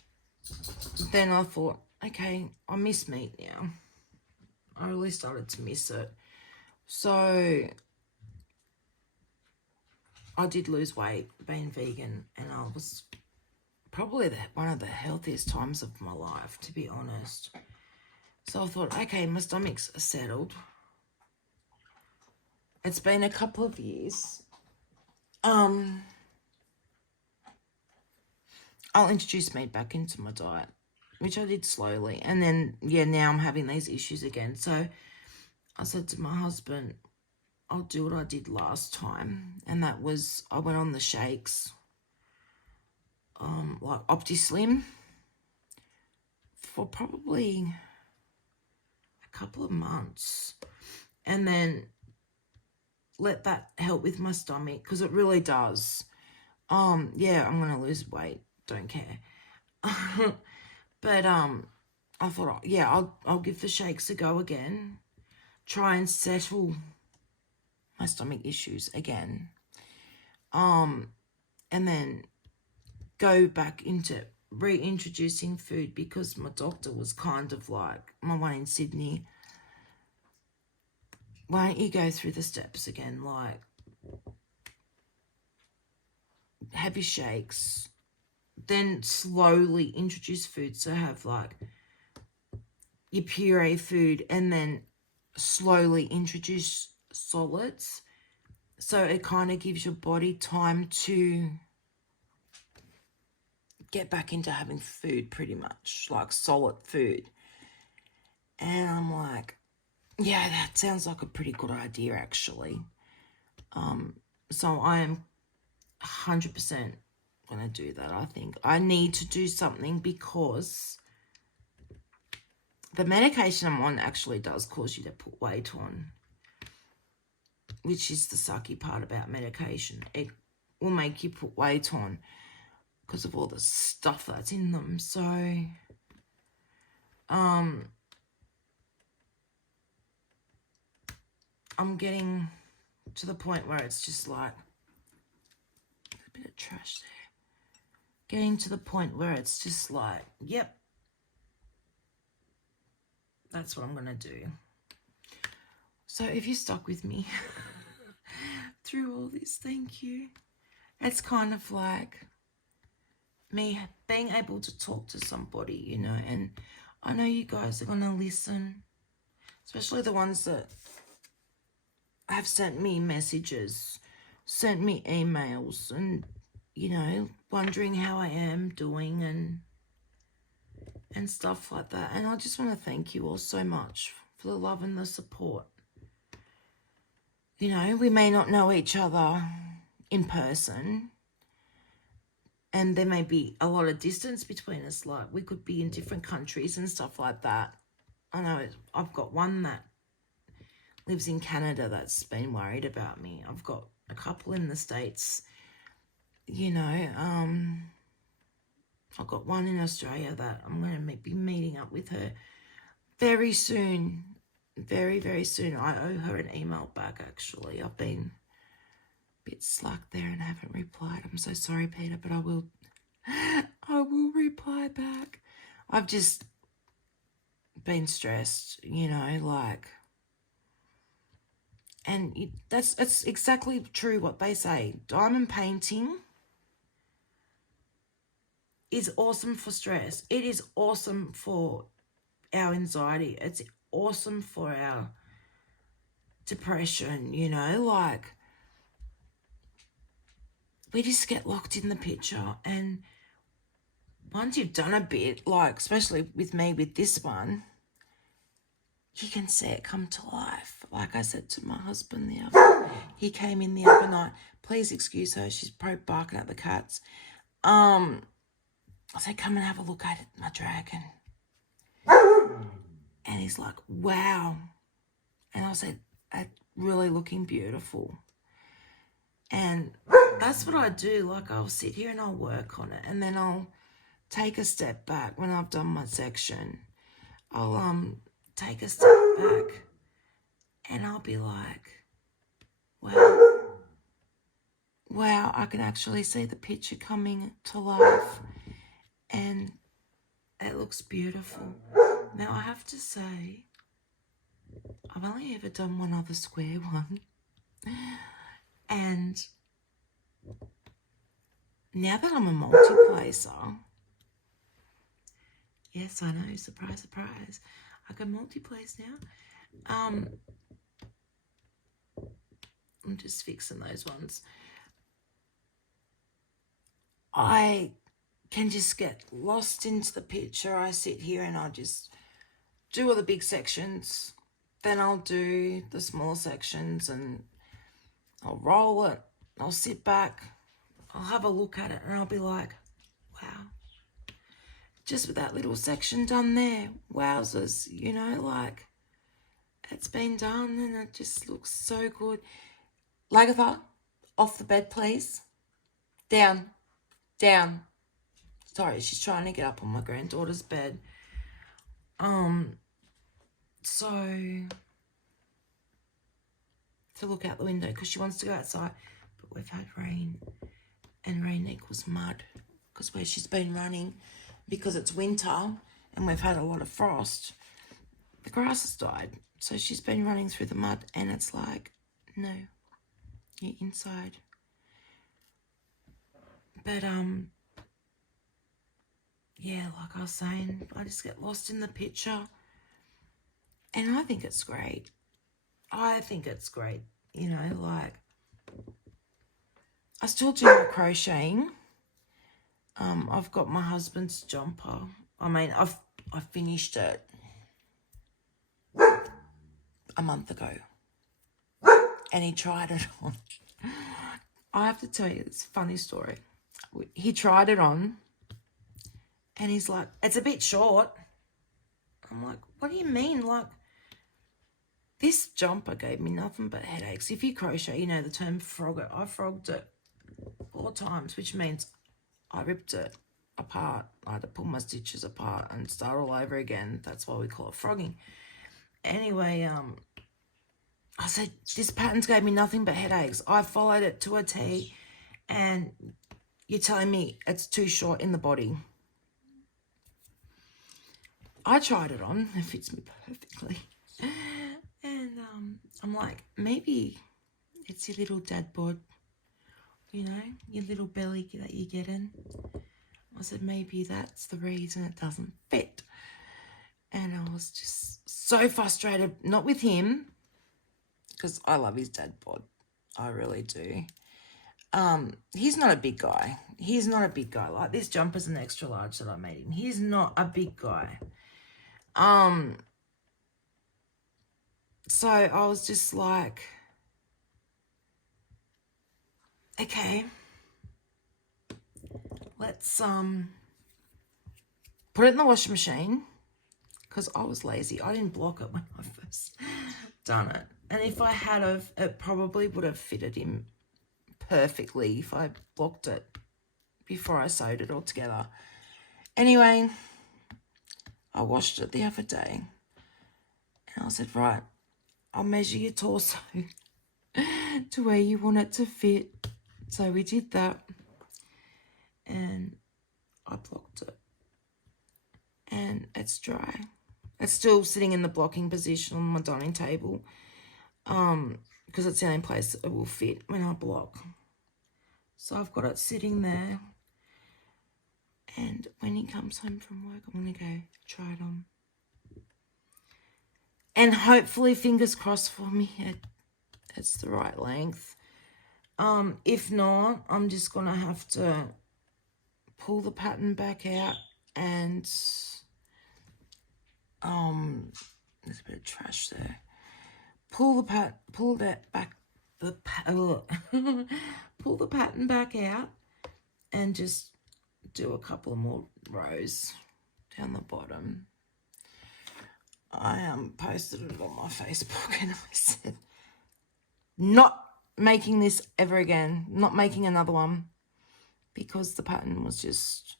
then I thought, okay, I miss meat now. I really started to miss it. So I did lose weight being vegan, and I was probably one of the healthiest times of my life, to be honest. So I thought, okay, my stomach's settled. It's been a couple of years. I'll introduce meat back into my diet, which I did slowly. And then, yeah, now I'm having these issues again. So I said to my husband, I'll do what I did last time. And that was, I went on the shakes, like OptiSlim, for probably a couple of months. And then let that help with my stomach, because it really does. Yeah, I'm gonna lose weight, don't care. But I thought, yeah, I'll give the shakes a go again, try and settle my stomach issues again, and then go back into reintroducing food, because my doctor was kind of like, my one in Sydney, why don't you go through the steps again, like have your shakes, then slowly introduce food. So have like your puree food, and then slowly introduce solids. So it kind of gives your body time to get back into having food, pretty much like solid food. And I'm like, yeah, that sounds like a pretty good idea, actually. So I am 100% going to do that. I think I need to do something, because the medication I'm on actually does cause you to put weight on, which is the sucky part about medication. It will make you put weight on because of all the stuff that's in them. So, I'm getting to the point where it's just like, a bit of trash there. Getting to the point where it's just like, yep, that's what I'm going to do. So if you stuck with me through all this, thank you. It's kind of like me being able to talk to somebody, you know, and I know you guys are going to listen, especially the ones that have sent me messages, sent me emails, and, you know, wondering how I am doing and stuff like that. And I just want to thank you all so much for the love and the support. You know, we may not know each other in person, and there may be a lot of distance between us, like we could be in different countries and stuff like that. I know I've got one that lives in Canada that's been worried about me. I've got a couple in the States, you know. I've got one in Australia that I'm going to be meeting up with her very soon. Very, very soon. I owe her an email back, actually. I've been a bit slack there and haven't replied. I'm so sorry, Peter, but I will reply back. I've just been stressed, you know, like, and that's exactly true what they say. Diamond painting is awesome for stress. It is awesome for our anxiety. It's awesome for our depression, you know, like, we just get locked in the picture. And once you've done a bit, like, especially with me with this one, you can see it come to life. Like I said to my husband he came in the other night. Please excuse her, she's probably barking at the cats. I said, come and have a look at it, my dragon. And he's like, wow. And I said, it's really looking beautiful. And that's what I do. Like, I'll sit here and I'll work on it, and then I'll take a step back when I've done my section. I'll take a step back and I'll be like, wow, I can actually see the picture coming to life, and it looks beautiful. Now, I have to say, I've only ever done one other square one, and now that I'm a multi-placer, yes, I know, surprise, surprise, I can multi-place now. I'm just fixing those ones. I can just get lost into the picture. I sit here and I just do all the big sections. Then I'll do the small sections and I'll roll it. I'll sit back. I'll have a look at it and I'll be like, wow. Just with that little section done there. Wowzers, you know, like, it's been done and it just looks so good. Lagatha, off the bed, please. Down. Down. Sorry, she's trying to get up on my granddaughter's bed. So to look out the window because she wants to go outside, but we've had rain, and rain equals mud because where she's been running, because it's winter and we've had a lot of frost, the grass has died, so she's been running through the mud, and it's like, no, you're inside. But yeah, like I was saying, I just get lost in the picture, and I think it's great. I think it's great, you know, like, I still do my crocheting. I've got my husband's jumper. I mean, I finished it a month ago, and he tried it on. I have to tell you, it's a funny story. He tried it on, and he's like, it's a bit short. I'm like, what do you mean? Like, this jumper gave me nothing but headaches. If you crochet, you know the term frog it. I frogged it 4 times, which means I ripped it apart. I had to pull my stitches apart and start all over again. That's why we call it frogging. Anyway, I said, this pattern's gave me nothing but headaches. I followed it to a T, and you're telling me it's too short in the body. I tried it on. It fits me perfectly. And I'm like, maybe it's your little dad bod, you know, your little belly that you're getting. I said, maybe that's the reason it doesn't fit. And I was just so frustrated, not with him, because I love his dad bod. I really do. He's not a big guy. He's not a big guy. Like, this jumper's an extra large that I made him. He's not a big guy. So I was just like, okay, let's put it in the washing machine, because I was lazy. I didn't block it when I first done it. And if I had of, it probably would have fitted him perfectly if I blocked it before I sewed it all together. Anyway, I washed it the other day. And I said, right, I'll measure your torso to where you want it to fit. So we did that. And I blocked it. And it's dry. It's still sitting in the blocking position on my dining table. Because it's the only place it will fit when I block. So I've got it sitting there. And when he comes home from work, I'm going to go try it on. And hopefully, fingers crossed for me, it's the right length. If not, I'm just going to have to pull the pattern back out and there's a bit of trash there. Pull the pattern back out and just do a couple of more rows down the bottom. I posted it on my Facebook and I said, not making this ever again, not making another one, because the pattern was just,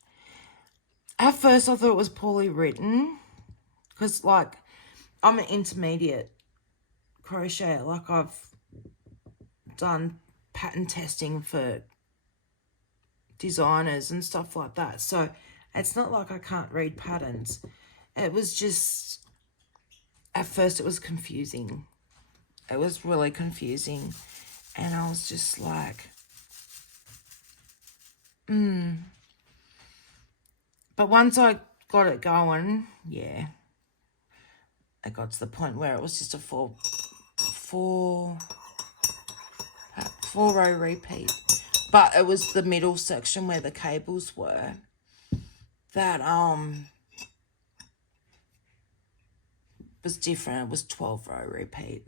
at first I thought it was poorly written, because like I'm an intermediate crocheter, like I've done pattern testing for designers and stuff like that, so it's not like I can't read patterns. It was just, at first it was confusing. It was really confusing. And I was just like, But once I got it going, yeah, it got to the point where it was just a four row repeat. But it was the middle section where the cables were that was different. It was 12 row repeat.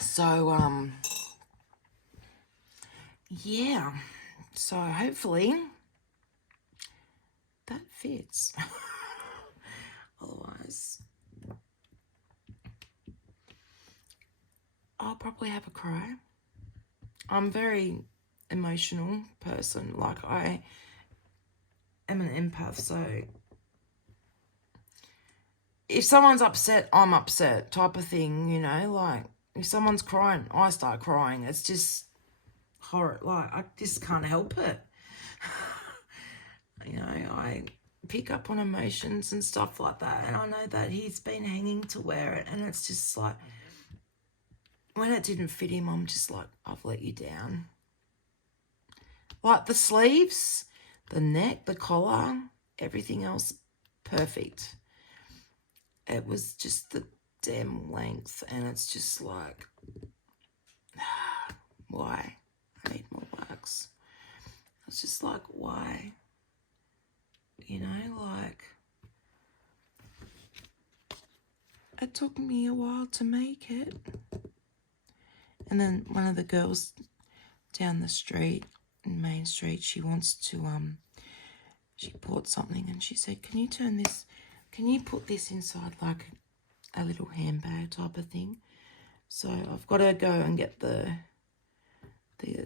So yeah, so hopefully that fits. Otherwise I'll probably have a cry. I'm a very emotional person. Like, I am an empath, so if someone's upset, I'm upset type of thing, you know. Like, if someone's crying, I start crying. It's just horror. Like, I just can't help it. You know, I pick up on emotions and stuff like that, and I know that he's been hanging to wear it, and it's just like, when it didn't fit him, I'm just like, I've let you down. Like the sleeves, the neck, the collar, everything else, perfect. It was just the damn length, and it's just like, why? I need more wax. It's just like, why? You know, like, it took me a while to make it. And then one of the girls down the street, in Main Street, she wants to, she bought something and she said, can you turn this, can you put this inside like a little handbag type of thing? So I've got to go and get the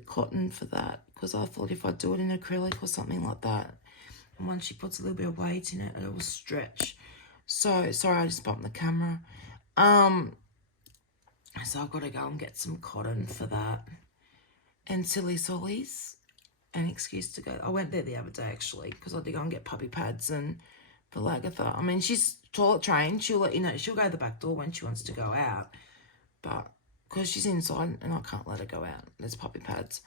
cotton for that, because I thought if I do it in acrylic or something like that, and once she puts a little bit of weight in it, it will stretch. So, sorry, I just bumped the camera. So I've got to go and get some cotton for that. And Silly Solly's, an excuse to go. I went there the other day, actually, because I had to go and get puppy pads and for Lagatha. I mean, she's toilet trained. She'll let you know. She'll go the back door when she wants to go out. But because she's inside and I can't let her go out, there's puppy pads.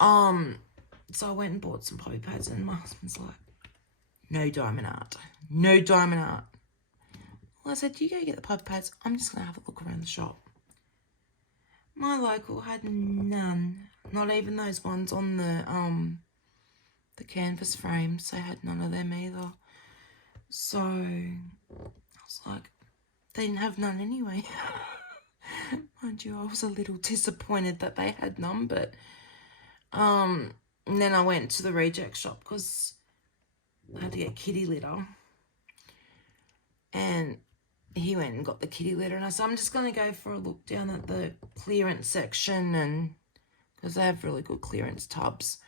So I went and bought some puppy pads, and my husband's like, no diamond art. No diamond art. Well, I said, you go get the puppy pads. I'm just going to have a look around the shop. My local had none. Not even those ones on the canvas frames. They had none of them either. So I was like, they didn't have none anyway. Mind you, I was a little disappointed that they had none, but and then I went to the reject shop, because I had to get kitty litter. And he went and got the kitty litter. And I said, I'm just going to go for a look down at the clearance section, and because they have really good clearance tubs.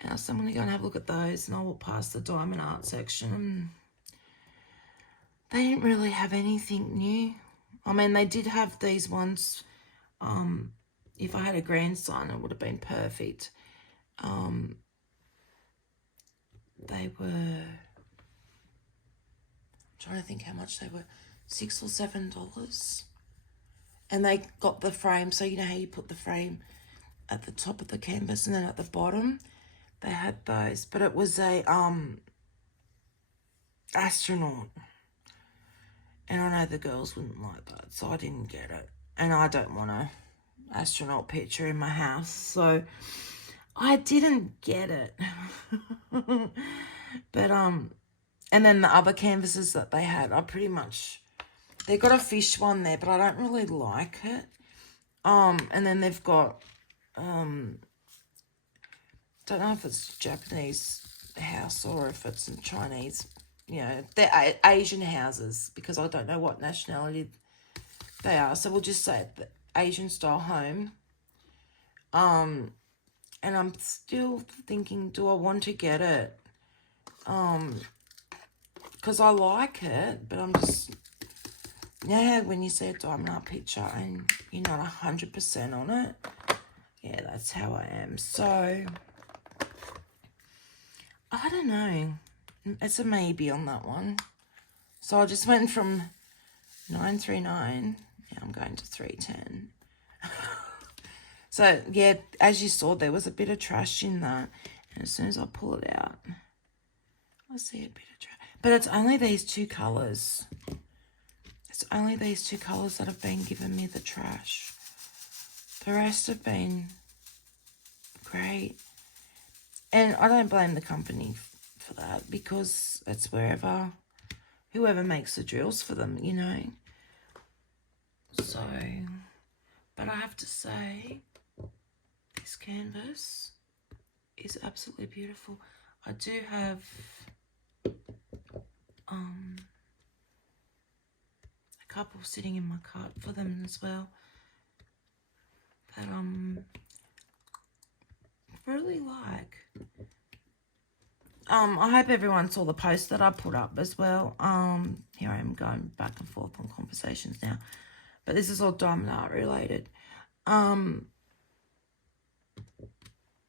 And I said, I'm going to go and have a look at those, and I'll walk past the diamond art section. And they didn't really have anything new. I mean, they did have these ones. If I had a grandson, it would have been perfect. They were, I'm trying to think how much they were, $6 or $7. And they got the frame, so you know how you put the frame at the top of the canvas and then at the bottom, they had those. But it was a astronaut. And I know the girls wouldn't like that, so I didn't get it. And I don't want a astronaut picture in my house, so I didn't get it. But and then the other canvases that they had, I pretty much, they got a fish one there, but I don't really like it. And then they've got don't know if it's Japanese house or if it's in Chinese. You know, they're Asian houses, because I don't know what nationality they are. So we'll just say the Asian style home. And I'm still thinking, do I want to get it? Because I like it, but I'm just, yeah, when you see a diamond art picture and you're not 100% on it, yeah, that's how I am. So, I don't know. It's a maybe on that one. So I just went from 939. Now I'm going to 310. So, yeah, as you saw, there was a bit of trash in that. And as soon as I pull it out, I see a bit of trash. But it's only these two colours. It's only these two colours that have been giving me the trash. The rest have been great. And I don't blame the company for that, because it's whoever makes the drills for them, you know. So, but I have to say, this canvas is absolutely beautiful. I do have a couple sitting in my cart for them as well that really like. I hope everyone saw the post that I put up as well. Here I am going back and forth on conversations now, but this is all diamond art related.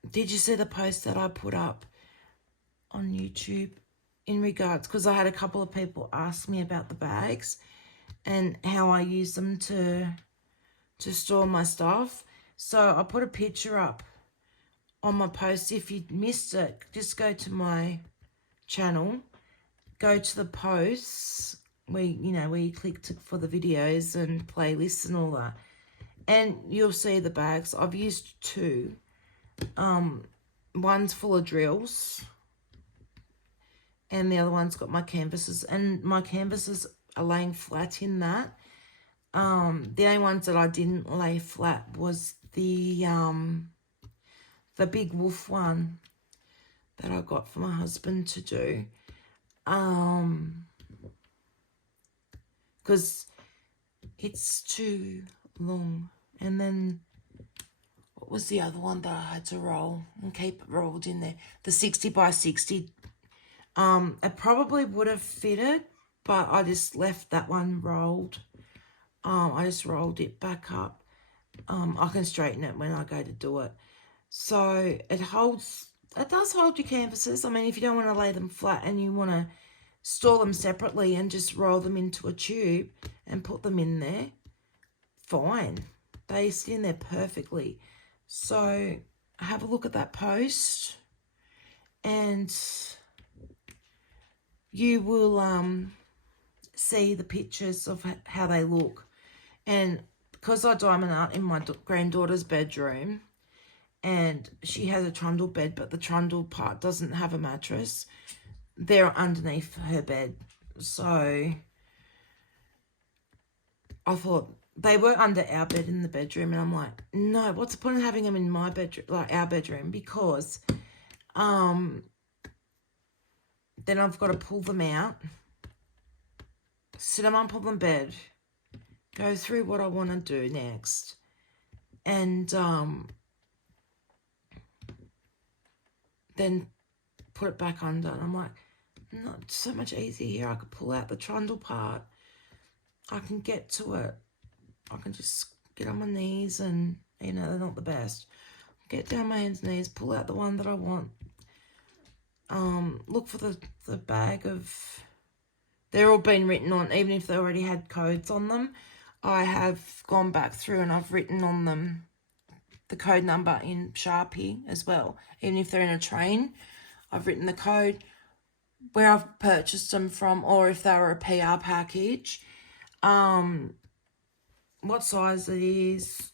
Did you see the post that I put up on YouTube in regards, because I had a couple of people ask me about the bags and how I use them to store my stuff. So I put a picture up on my post. If you missed it, just go to my channel, go to the posts where you click for the videos and playlists and all that, and you'll see the bags. I've used two. One's full of drills and the other one's got my canvases, and my canvases are laying flat in that. The only ones that I didn't lay flat was the big wolf one that I got for my husband to do. Because it's too long. And then, what was the other one that I had to roll and keep it rolled in there? The 60 by 60. It probably would have fitted, but I just left that one rolled. I just rolled it back up. I can straighten it when I go to do it. So it does hold your canvases. I mean, if you don't want to lay them flat and you want to store them separately and just roll them into a tube and put them in there, fine. They sit in there perfectly. So have a look at that post and you will see the pictures of how they look. And because I diamond art in my granddaughter's bedroom, and she has a trundle bed, but the trundle part doesn't have a mattress, they're underneath her bed. So I thought they were under our bed in the bedroom, and I'm like, no, what's the point of having them in my bedroom, like our bedroom? Because then I've got to pull them out, sit them up on the bed, go through what I want to do next, and then put it back under. And I'm like, not so much easier here. I could pull out the trundle part. I can get to it. I can just get on my knees and, you know, they're not the best. Get down my hands and knees, pull out the one that I want. Look for the bag of, they're all been written on, even if they already had codes on them. I have gone back through and I've written on them the code number in Sharpie as well. Even if they're in a train, I've written the code, where I've purchased them from, or if they were a PR package, what size it is.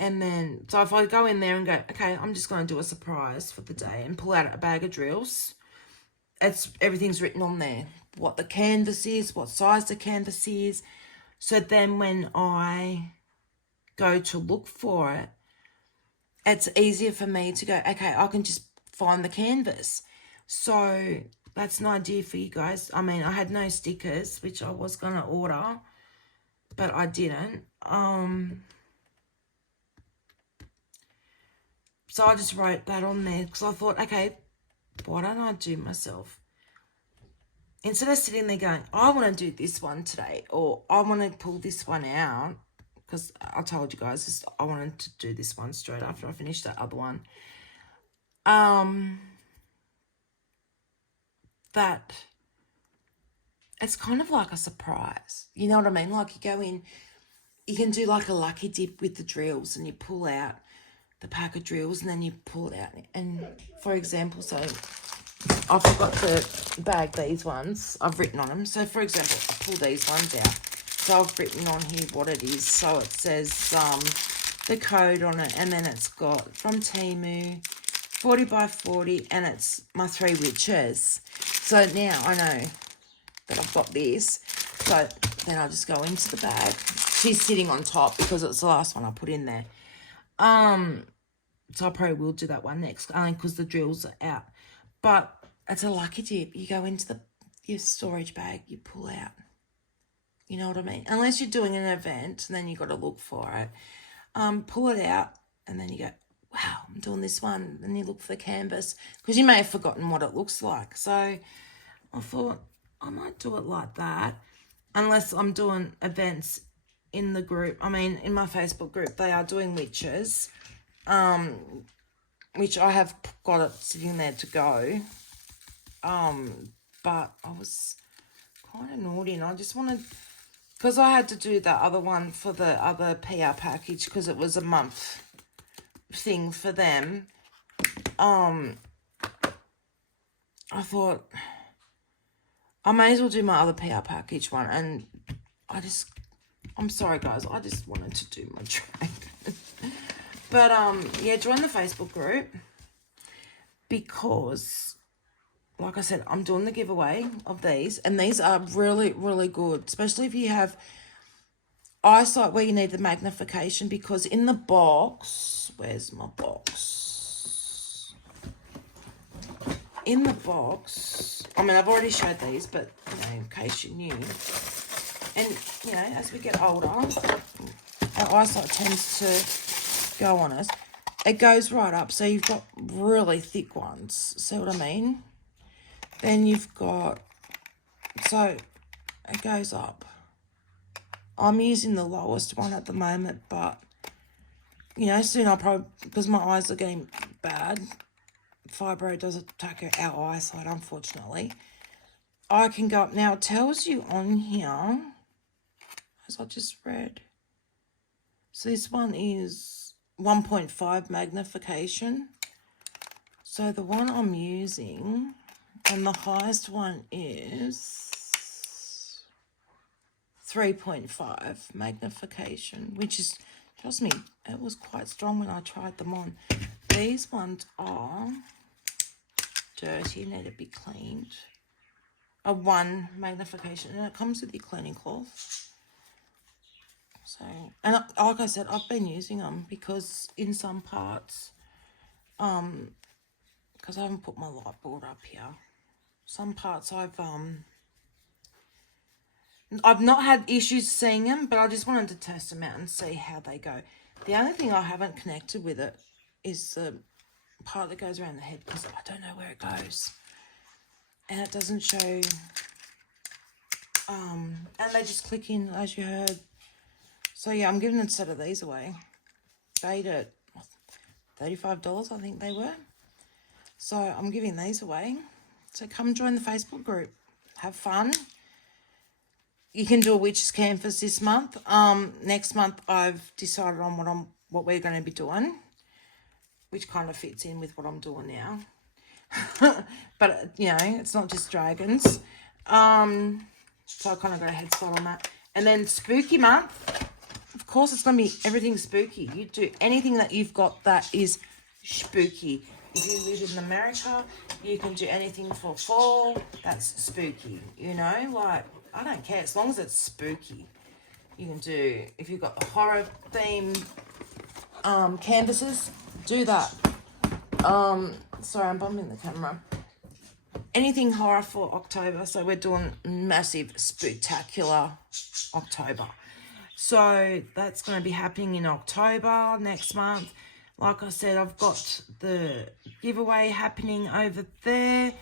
And then, so if I go in there and go, okay, I'm just going to do a surprise for the day and pull out a bag of drills, everything's written on there. What the canvas is, what size the canvas is. So then when I go to look for it, it's easier for me to go, okay, I can just find the canvas. So that's an idea for you guys. I mean, I had no stickers, which I was going to order, but I didn't. So I just wrote that on there because I thought, okay, why don't I do myself? Instead of sitting there going, I want to do this one today, or I want to pull this one out, because I told you guys I wanted to do this one straight after I finished that other one. That it's kind of like a surprise. You know what I mean? Like you go in, you can do like a lucky dip with the drills and you pull out the pack of drills and then you pull it out. And for example, so I forgot to bag these ones. I've written on them. So for example, I pull these ones out. So I've written on here what it is. So it says the code on it, and then it's got from Temu, 40 by 40, and it's my 3 witches. So now I know that I've got this. So then I'll just go into the bag. She's sitting on top because it's the last one I put in there. So I probably will do that one next, only because the drills are out. But it's a lucky dip. You go into your storage bag, you pull out. You know what I mean? Unless you're doing an event, and then you've got to look for it. Pull it out, and then you go, wow, I'm doing this one. And you look for the canvas, because you may have forgotten what it looks like. So I thought I might do it like that, unless I'm doing events in the group. I mean, in my Facebook group, they are doing witches, which I have got it sitting there to go. But I was kind of naughty, and I just wanted, because I had to do that other one for the other PR package, because it was a month thing for them. I thought I may as well do my other PR package one, and I'm sorry guys, I just wanted to do my dragon. But yeah, join the Facebook group, because like I said, I'm doing the giveaway of these, and these are really, really good, especially if you have eyesight where you need the magnification, because in the box, where's my box? In the box, I mean, I've already showed these, but you know, in case you knew. And, you know, as we get older, our eyesight tends to go on us. It goes right up, so you've got really thick ones. See what I mean? Then you've got, so it goes up. I'm using the lowest one at the moment, but, you know, soon I'll probably, because my eyes are getting bad, fibro does attack our eyesight, unfortunately. I can go up. Now, it tells you on here, as I just read, so this one is 1.5 magnification. So the one I'm using, and the highest one is 3.5 magnification, which is, trust me, it was quite strong when I tried them on. These ones are dirty, need to be cleaned. A 1 magnification, and it comes with your cleaning cloth. So, and like I said, I've been using them because in some parts, because I haven't put my light board up here. Some parts I've not had issues seeing them, but I just wanted to test them out and see how they go. The only thing I haven't connected with it is the part that goes around the head, because I don't know where it goes. And it doesn't show, and they just click in, as you heard. So yeah, I'm giving a set of these away. Paid at $35, I think they were. So I'm giving these away. So come join the Facebook group. Have fun. You can do a witch's canvas this month. Next month I've decided on what we're going to be doing, which kind of fits in with what I'm doing now. But you know, it's not just dragons. So I kind of got a head start on that. And then spooky month, of course, it's going to be everything spooky. You do anything that you've got that is spooky. If you live in America, you can do anything for fall that's spooky. You know, like, I don't care, as long as it's spooky. You can do, if you've got the horror theme canvases, do that. Sorry, I'm bumping the camera. Anything horror for October. So we're doing massive, spectacular October. So that's going to be happening in October next month. Like I said, I've got the giveaway happening over there.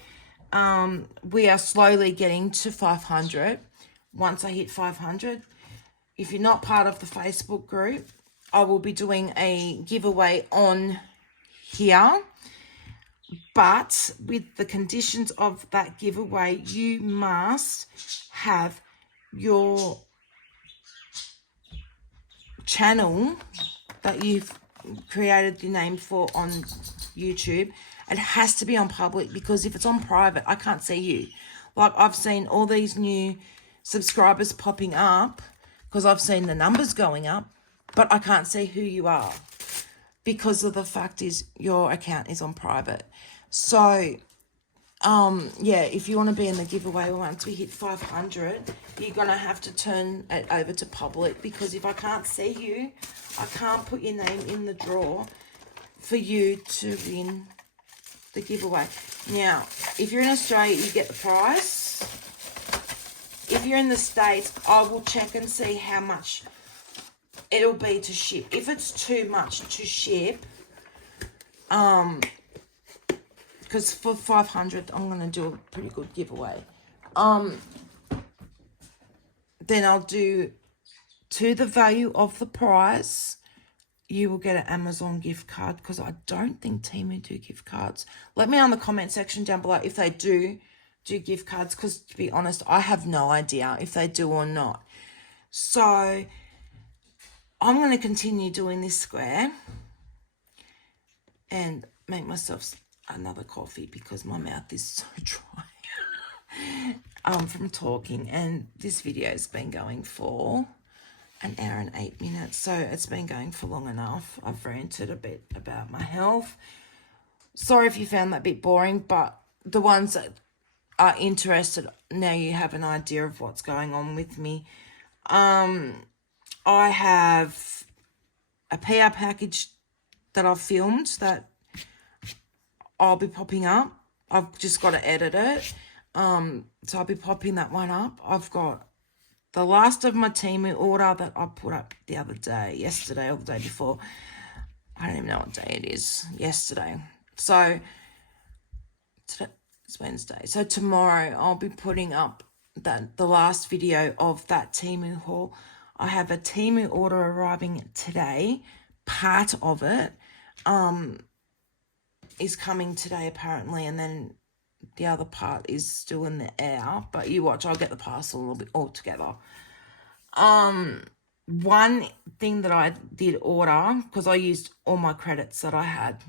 We are slowly getting to 500. Once I hit 500, if you're not part of the Facebook group, I will be doing a giveaway on here. But with the conditions of that giveaway, you must have your channel that you've created your name for on YouTube. It has to be on public, because if it's on private, I can't see you. Like, I've seen all these new subscribers popping up because I've seen the numbers going up, but I can't see who you are because of the fact is your account is on private. So yeah, if you want to be in the giveaway once we hit 500, you're going to have to turn it over to public, because if I can't see you, I can't put your name in the draw for you to win the giveaway. Now, if you're in Australia, you get the prize. If you're in the States, I will check and see how much it'll be to ship. If it's too much to ship, because for 500, I'm going to do a pretty good giveaway. Then I'll do, to the value of the prize, you will get an Amazon gift card, because I don't think Temu do gift cards. Let me know in the comment section down below if they do gift cards, because to be honest, I have no idea if they do or not. So I'm going to continue doing this square and make myself another coffee because my mouth is so dry from talking, and this video has been going for an hour and 8 minutes, so it's been going for long enough. I've ranted a bit about my health. Sorry if you found that a bit boring, but the ones that are interested, now you have an idea of what's going on with me. I have a PR package that I've filmed that I'll be popping up. I've just got to edit it. So I'll be popping that one up. I've got the last of my Temu order that I put up the other day, yesterday or the day before. I don't even know what day it is. Yesterday. So today, it's Wednesday. So tomorrow I'll be putting up the last video of that Temu haul. I have a Temu order arriving today. Part of it is coming today apparently, and then the other part is still in the air. But you watch, I'll get the parcel all together. One thing that I did order, because I used all my credits that I had.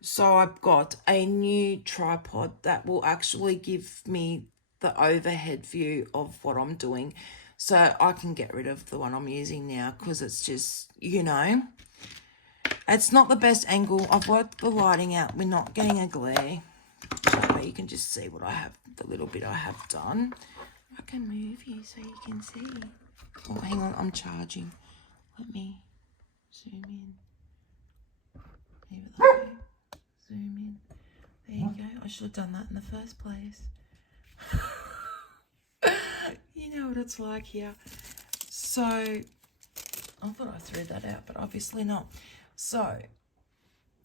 So I've got a new tripod that will actually give me the overhead view of what I'm doing. So I can get rid of the one I'm using now, because it's just, you know, it's not the best angle. I've worked the lighting out. We're not getting a glare. That way you can just see what I have, the little bit I have done. I can move you so you can see. Oh, hang on, I'm charging. Let me zoom in. There we go. Zoom in. There you go. I should have done that in the first place. You know what it's like here. So, I thought I threw that out, but obviously not. So,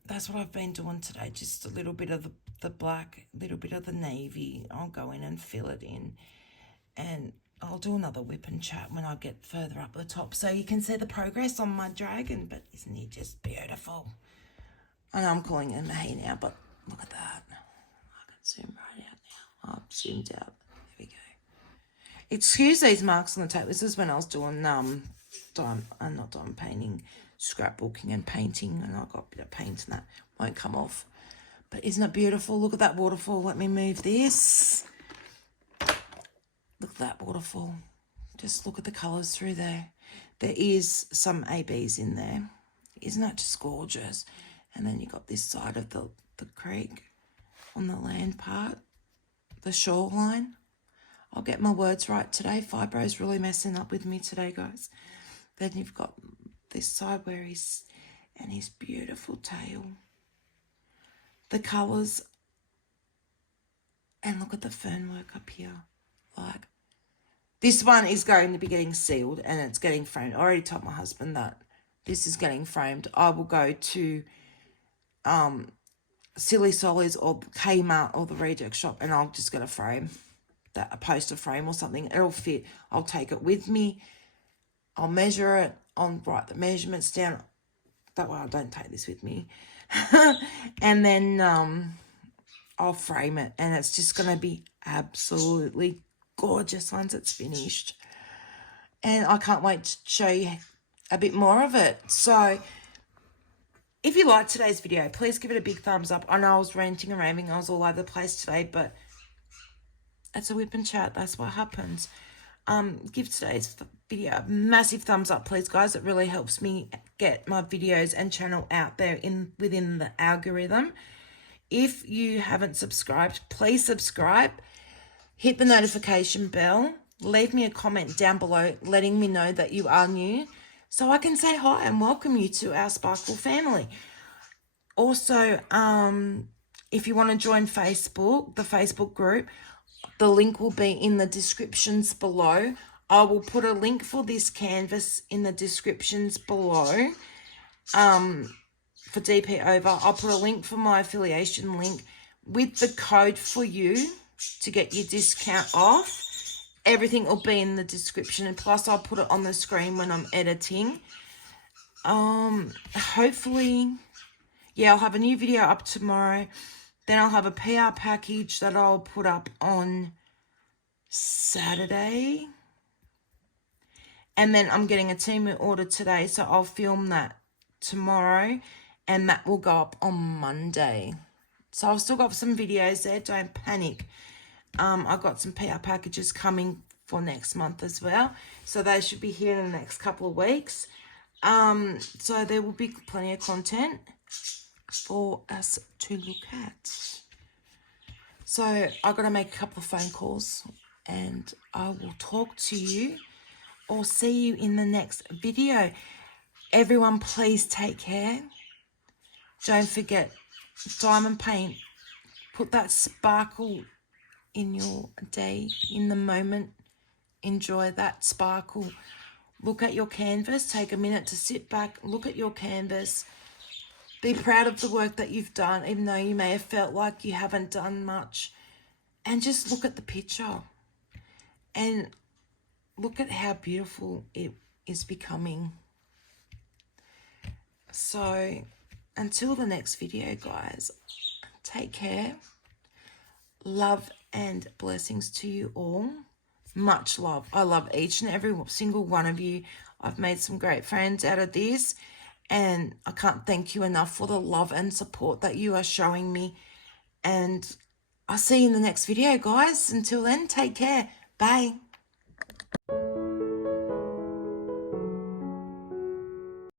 that's what I've been doing today. Just a little bit of the black, a little bit of the navy. I'll go in and fill it in. And I'll do another whip and chat when I get further up the top so you can see the progress on my dragon. But isn't he just beautiful? I know I'm calling him a he now, but look at that. I can zoom right out now. I've zoomed out. There we go. Excuse these marks on the tape. This is when I was doing not diamond painting, scrapbooking and painting, and I got a bit of paint and that won't come off. But isn't it beautiful? Look at that waterfall. Let me move this. Look at that waterfall. Just look at the colours through there. There is some ABs in there. Isn't that just gorgeous? And then you got this side of the creek on the land part, the shoreline. I'll get my words right today. Fibro's really messing up with me today, guys. Then you've got this side where he's, and his beautiful tail. The colours. And look at the fern work up here. Like, this one is going to be getting sealed and it's getting framed. I already told my husband that this is getting framed. I will go to Silly Solly's or Kmart or the Reject Shop and I'll just get a frame, a poster frame or something. It'll fit. I'll take it with me. I'll measure it. I'll write the measurements down. That way I don't take this with me. And then I'll frame it and it's just going to be absolutely gorgeous once it's finished. And I can't wait to show you a bit more of it. So if you liked today's video, please give it a big thumbs up. I know I was ranting and raving. I was all over the place today, but it's a whip and chat. That's what happens. Give today's video a massive thumbs up, please, guys. It really helps me get my videos and channel out there within the algorithm. If you haven't subscribed, please subscribe. Hit the notification bell. Leave me a comment down below letting me know that you are new so I can say hi and welcome you to our Sparkle family. Also, if you want to join Facebook, the Facebook group, the link will be in the descriptions below. I will put a link for this canvas in the descriptions below. For DP Over, I'll put a link for my affiliation link with the code for you to get your discount off. Everything will be in the description, and plus I'll put it on the screen when I'm editing. Hopefully, yeah, I'll have a new video up tomorrow. Then I'll have a PR package that I'll put up on Saturday. And then I'm getting a team order today, so I'll film that tomorrow. And that will go up on Monday. So I've still got some videos there. Don't panic. I've got some PR packages coming for next month as well. So they should be here in the next couple of weeks. So there will be plenty of content for us to look at. So I've got to make a couple of phone calls. And I will talk to you or see you in the next video. Everyone, please take care. Don't forget, diamond paint. Put that sparkle in your day, in the moment. Enjoy that sparkle. Look at your canvas. Take a minute to sit back. Look at your canvas. Be proud of the work that you've done, even though you may have felt like you haven't done much. And just look at the picture. And look at how beautiful it is becoming. So, until the next video, guys, take care. Love and blessings to you all. Much love. I love each and every single one of you. I've made some great friends out of this. And I can't thank you enough for the love and support that you are showing me. And I'll see you in the next video, guys. Until then, take care. Bye.